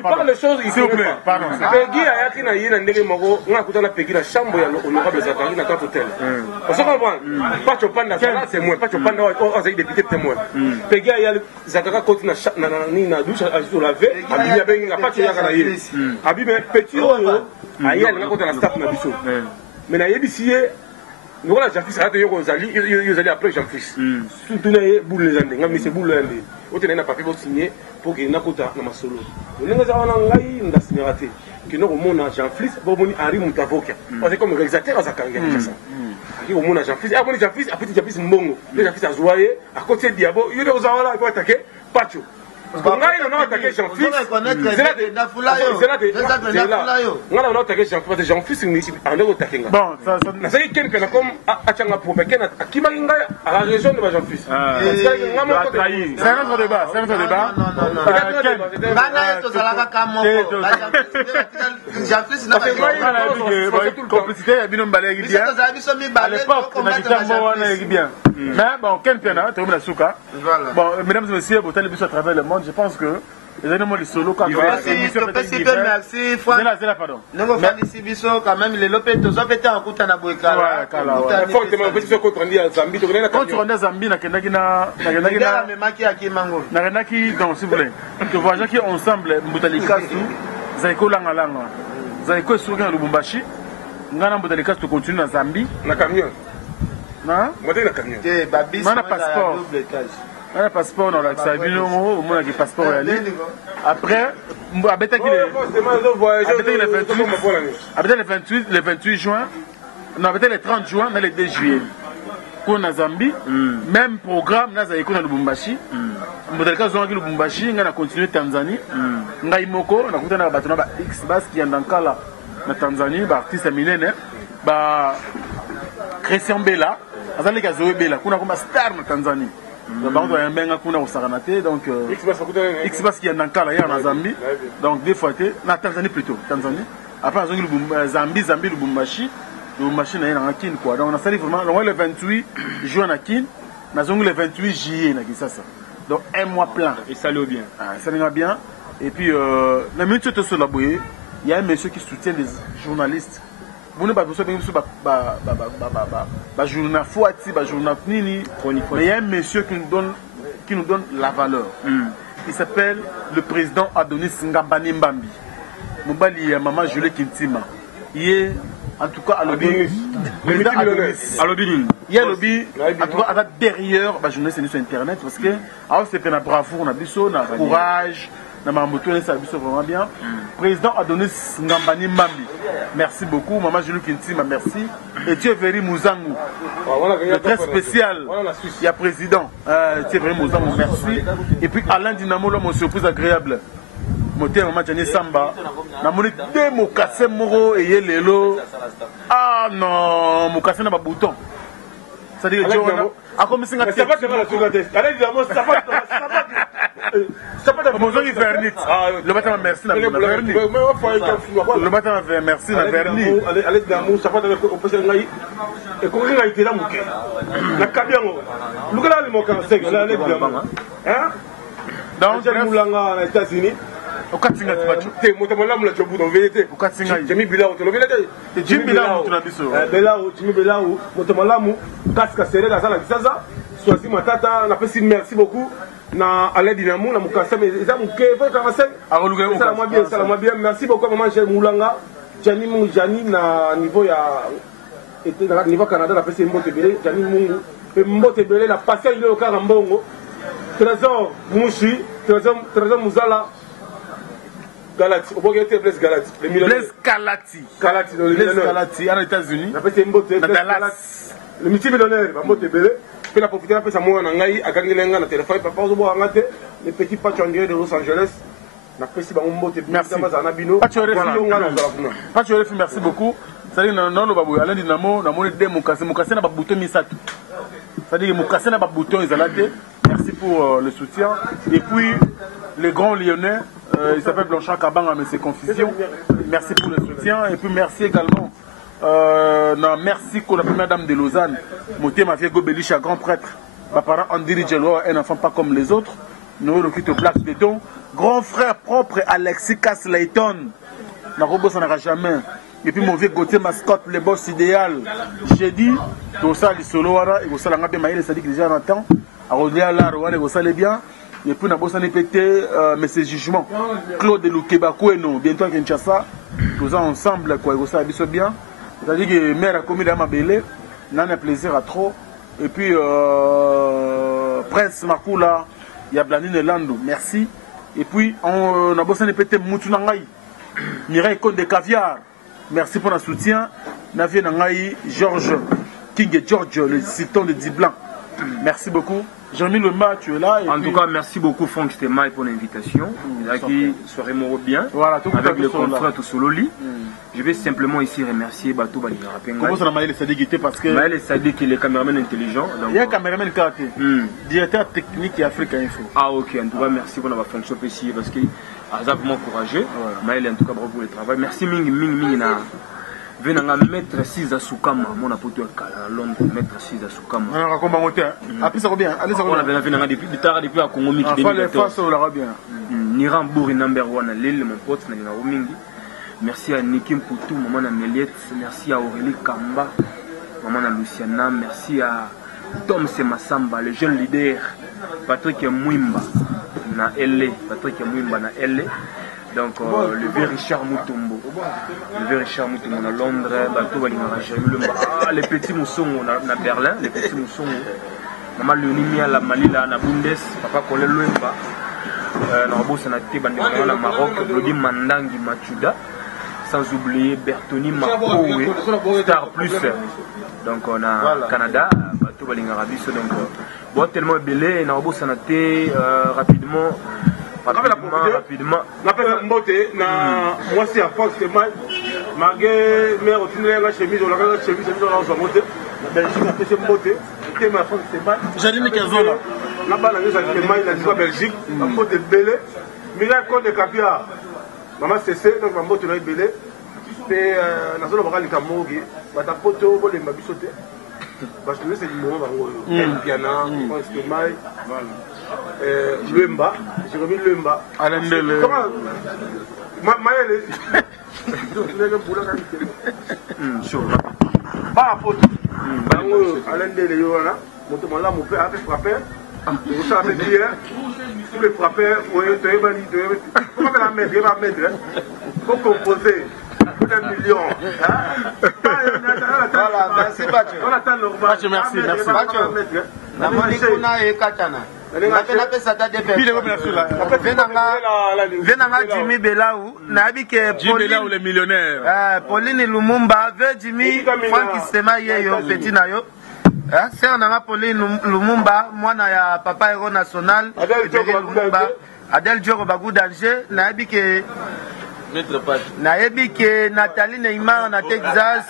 pardon les choses s'il vous plaît pardon pegi ayaki na yina ndenge moko nga kutana pegi na chambre ya honorable Zakari na quatre hôtel on se comprend Pacho Panda ça c'est moi Pacho Panda on est député témoin pegi ya Zakara côté na ni na douche à se laver abi ya benga Pacho ya kana yini abi mais petit aye alinga kota na staff na biso mais na yebisi ye ngola Jean-Fils arate yo kozali après Jean-Fils surtout na ye boule les ande ngami c'est boule ande otene na papier pour signer pour que na kota na masolo ndenge za wana ngai ndasimira te kino komona Jean-Fils bo boni Henri Mutavoka parce que comme réalisateur azakanga ça aki komona Jean-Fils aboni Jean-Fils apeti Jean-Fils mbongo le Jean-Fils azoye à côté diabo yo le ozawala ko attaquer Pacho ngai na attaquer Jean-Fils ngana na attaquer Jean-Fils Jean-Fils ni ande ko takenga bon ça na sai ken kana comme achanga pour ken akima ngai à la région de Jean-Fils c'est un autre débat bana to salaka kamo Jean-Fils na complicité ya bino mbale gi bien à l'époque na kitambo wana gi bien mais bon ken pena to mena suka bon mesdames et messieurs vous allez à travers le monde je pense que les animaux du solo quand merci pardon nengo fanisi biso quand même les lopé to zopete en kuta na boeka fortement petit contre ndi Zambie to na contre Zambie na kendaki na memaki akimango na kendaki donc s'il vous plaît que voyons qui ensemble Mbutalika su zaiko langa zaiko suka na Lubumbashi ngana Mbutalika to continue na Zambie na camion na moto na camion babis na passeport un passeport dans la Sabino au moins qui passeport aller après abetaki le 28 juin on avait le 30 juin dans le 2 juillet qu'on a Zambie même programme na zaiko na Lubumbashi Mbutalika zonaki Lubumbashi ngana continuer Tanzanie ngai moko na kutana batona ba X bas qui ndankala na Tanzanie ba artiste minene ba Christian Bella azali ka Zoé Bella kuna comme star na Tanzanie donc on a un kuna osaranate donc X-Bass qui est dans Kala en Zambie donc des fois na Tanzanie plutôt Tanzanie après on a Zambie Lubumbashi na Kin quoi donc on a sali vraiment le 28 juin na Kin na zongo le 28 juillet na Kisasa donc un mois plein et ça allait bien ça allait bien et puis la minute sur la boye il y a un monsieur qui soutient les journalistes Boune ba boso bengi ba journal Fouati ba journal Nini mais il y a un monsieur qui nous donne la valeur il s'appelle le président Adonis Ngambani Mbambi Mobali maman Julie Kintima il est en tout cas à l'obbi il y a l'obbi en tout cas derrière ba journaliste sur internet parce que alors c'est un bravoure on a biso na courage na mamoto ça biso vraiment bien président Adonis Ngambani Mbambi merci beaucoup maman Julie Kintima merci et tu es venu Mouzangu le très spécial il y a président tu es venu Mouzangu merci et puis Alain Dinamo l'homme surprise agréable moteur maman Jani Samba na moni de mokase moro et lelo ah non mokase na ba bouton ça dit que a comme si ngati ça va Alain Dinamo ça va Bonjour Vernis. Le matin merci na Vernis. Le matin merci na Vernis. Allez d'amour ça va dans le opération ngai. Et comment il a été là muke. Na kabiango. Lukala le moka sek là allez d'amour. Hein? Donc mulanga na États-Unis. Okatinga tibacho. Te motomola mula chobu dans vérité. Okatinga. Jimi Bilao to lobela te. Jimi Bilao to na biso. Bilao, Jimi Bilao, motomola mu kaska seré dans la Kisasa. Soisi matata na pesi merci beaucoup. Na Alain Dinamo na mukasa mais ça muke fa ka masel salam bien merci beaucoup maman Jean Moulanga Jani na niveau ya était dans niveau Canada la pesi mbote belé Jani mungu pe mbote belé la passer ile okara mbongo trésor mushi trésor muzala Galati, au bout de Blaise Galati. Blaise Calati. Galati, Blaise Calati, aux États-Unis. Dans Dallas. Le multimillionnaire, il va monter belé. Puis la profiter après ça, moi, on a eu à gagner le téléphone. Papa, on a raté les petits patchs anglais de Los Angeles. Merci. Merci beaucoup. C'est-à-dire non no babu ala dinamo na moni de mukase na ba bouton misato. C'est-à-dire mukase na ba bouton izalate. Merci pour le soutien et puis le grand lyonnais il s'appelle Blanchard Kabanga mais c'est confusion. Merci pour le soutien et puis merci également merci pour la première dame de Lausanne. Moté ma vieille Gobelisha grand prêtre. Mes parents Andiri Djelo un enfant pas comme les autres. Nous le quitte Black Béton. Grand frère propre Alexis Caslayton. Na robot ça n'aura jamais. Et puis mon vieux Gauthier mascotte, le boss idéal. J'ai dit, tout ça, les solos, et vous savez, ça dit que déjà on attend. À Rodia, là, vous savez bien. Et puis on a besoin de péter, mais c'est jugement. Claude Loukeba, non, bientôt à Kinshasa, tout ça ensemble, quoi, vous savez bien. C'est-à-dire que mère a commis dans ma belle, on a un plaisir à trop. Et puis, Prince Makula, il y a Blanine Lando, merci. Et puis, on a besoin de péter Moutounangaï, Mireille Conde de Caviar. Merci pour le soutien. Navie Nangaï, Georges, King et George, le citon de Diblanc. Merci beaucoup. Jean-Mi Lema, tu es là. En tout cas, merci beaucoup Franck Stemai pour l'invitation. Qui serait mort bien. Voilà, tout avec le confrère Tosololi. Je vais simplement ici remercier Batou Balingara. Comment ça Maël Sadik parce que Maël Sadik il est caméraman intelligent. Il y a un caméraman karaté. Directeur technique et Afrique Info. Ah ok, en tout cas merci pour la fonction ici parce que vraiment courageux. Maël en tout cas bravo pour le travail. Merci Ming na venanga mettre 6 à Soukama, mon apoteur à Londres, mettre 6 à Soukama. On a combat moteur. Après ça va bien. Allez ça va. On avait venanga depuis à Congo Miki. Fallait face au la bien. Niran Bouri number 1 à Lille mon pote na Mingi. Merci à Nikim Poutou, maman Ameliette, merci à Aurélie Kamba, maman Luciana, merci à Tom Semassamba, le jeune leader, Patrick Mouimba na LA, donc le vieux Richard Moutombo à Londres, les petits Moussongo à Berlin, les petits Moussongo, maman Léonie à la Malila na Bundes, papa Colin Luemba, na Maroc, Glody Mandangi Machuda. Sans oublier Bertoni Makowe, Star Plus. Donc on a Canada, Bateau Balingarabi, donc bon tellement belé, na obo sanaté rapidement. Na pesa mbote na mwasi ya Fox Temai, magé mère au final la chemise, on la chemise dans la montée. Na Belgique na pesa mbote, tema Fox Temai. Janine Kazola. Na bana ngeza Temai na Ziwa Belgique, na mbote belé. Mira Conde de Caviar. Maman cessé donc ma moto na belé. Et na zone bakali kamogi, bata poto bo le mabisote. Parce que c'est du moment bango. Piana, Fox Temai, voilà. Luemba, j'ai remis Luemba. Alain Dele. Comment Maël chaud. Pas poto. Bango Alain Dele yoana, moto mala mo pe avec frapper. Vous savez bien, tous les frappeurs, comment la mettre, il va mettre, il faut composer. 1 million. Voilà, merci Bacho. On attend le repas. Merci. La Monikuna et Katana. Venanga Jimmy Belaou, Nabike Jimmy Belaou le millionnaire. Pauline Lumumba, Jimmy Franck Stemai yo petit nayo. C'est un Pauline Lumumba, moi na papa héros national. Adel Djoro Bagou d'Alger, Nabike Naebi Nathalie Neymar na Texas,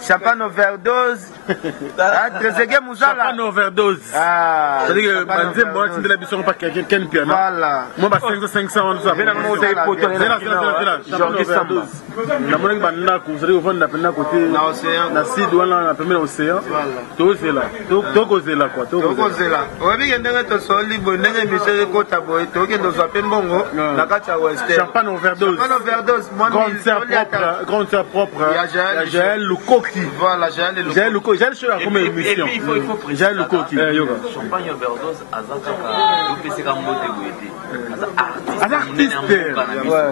champagne overdose. Trezeguet Mouzala. Champagne overdose. C'est-à-dire que Banzé, moi, tu ne l'as pas quelqu'un piano. Voilà. Moi, 500, on nous a fait la monnaie banana, vous allez au fond de la peine à côté. La Sid, on a permis l'océan. Tout c'est là. Tout c'est là, quoi. Tout c'est là. On vient de se solider, on est Michel Kotaboy, tout est dans un penbongo, la Kacha Western. Champagne overdose. Grande sœur propre. Jaël Lukoki. Voilà, Jaël Lukoki. Jaël sur la première émission. Jaël Lukoki. Champagne overdose, artiste.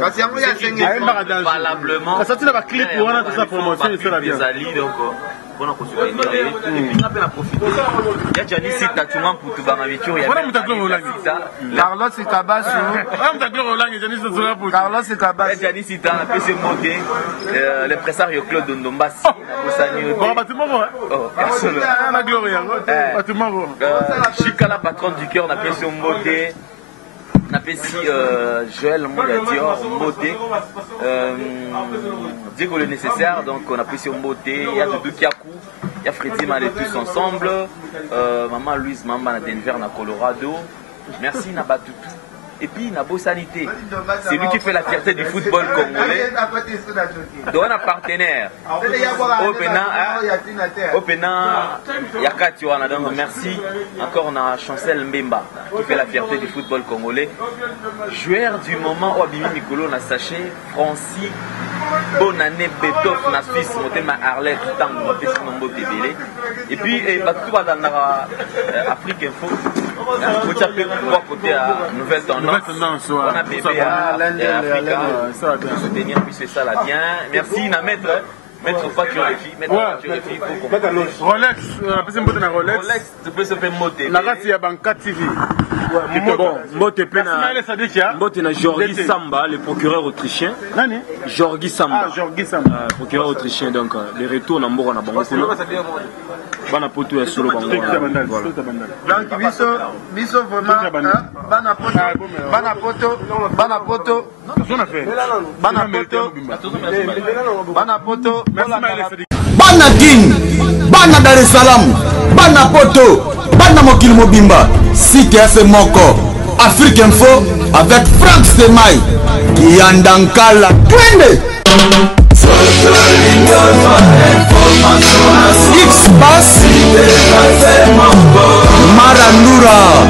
Parce qu'il y a valablement. Ça sortit dans la clip pour on a tout ça promotion et ça la bien. mpona kosoutenir ye epuis nga mpe na profite ya Gianni Sita tunga mputu bangamitur ya Carlos Kabasu Carlos Kabasu Gianni Sita napesi mbote l'impresario Claude Ndombasi Chikala patron du cœur napesi mbote napesi Joël Mouyadior mbote Diego le nécessaire donc on a pris sur mbote il y a Doudou Kiakou il y a Freddy Malé tous ensemble maman Louise Mamba na Denver na Colorado merci Nabatutu et puis Nabo Sanité c'est lui qui fait la fierté du football congolais donc on a partenaire Opena Yakati wana donc merci encore on a Chancel Mbemba qui fait la fierté du football congolais joueur du moment au Abimi Mikolo na sachet Francis bonne année Betof na Suisse motema Arlette tango mapesi nombo tebele et puis tout va dans Afrique Info vous tapez pour côté à nouvelle tendance on a bébé à Africa soutenir puis c'est ça là bien merci na maître pas tu réfléchis mettre pas tu réfléchis Rolex Rolex tu peux se faire moter nakati ya banka TV bon mbote na Georgi Samba le procureur autrichien Georgi Samba procureur autrichien donc le retour na mboko na bango bana poto ya solo bango donc biso vraiment bana poto bana Guine, bana Dar es Salaam, bana Poto, bana Mokili Mobimba, Site FM Moko, Afrique Info avec Frank Semai, Kiandankala, twende X-Bass, Marandura.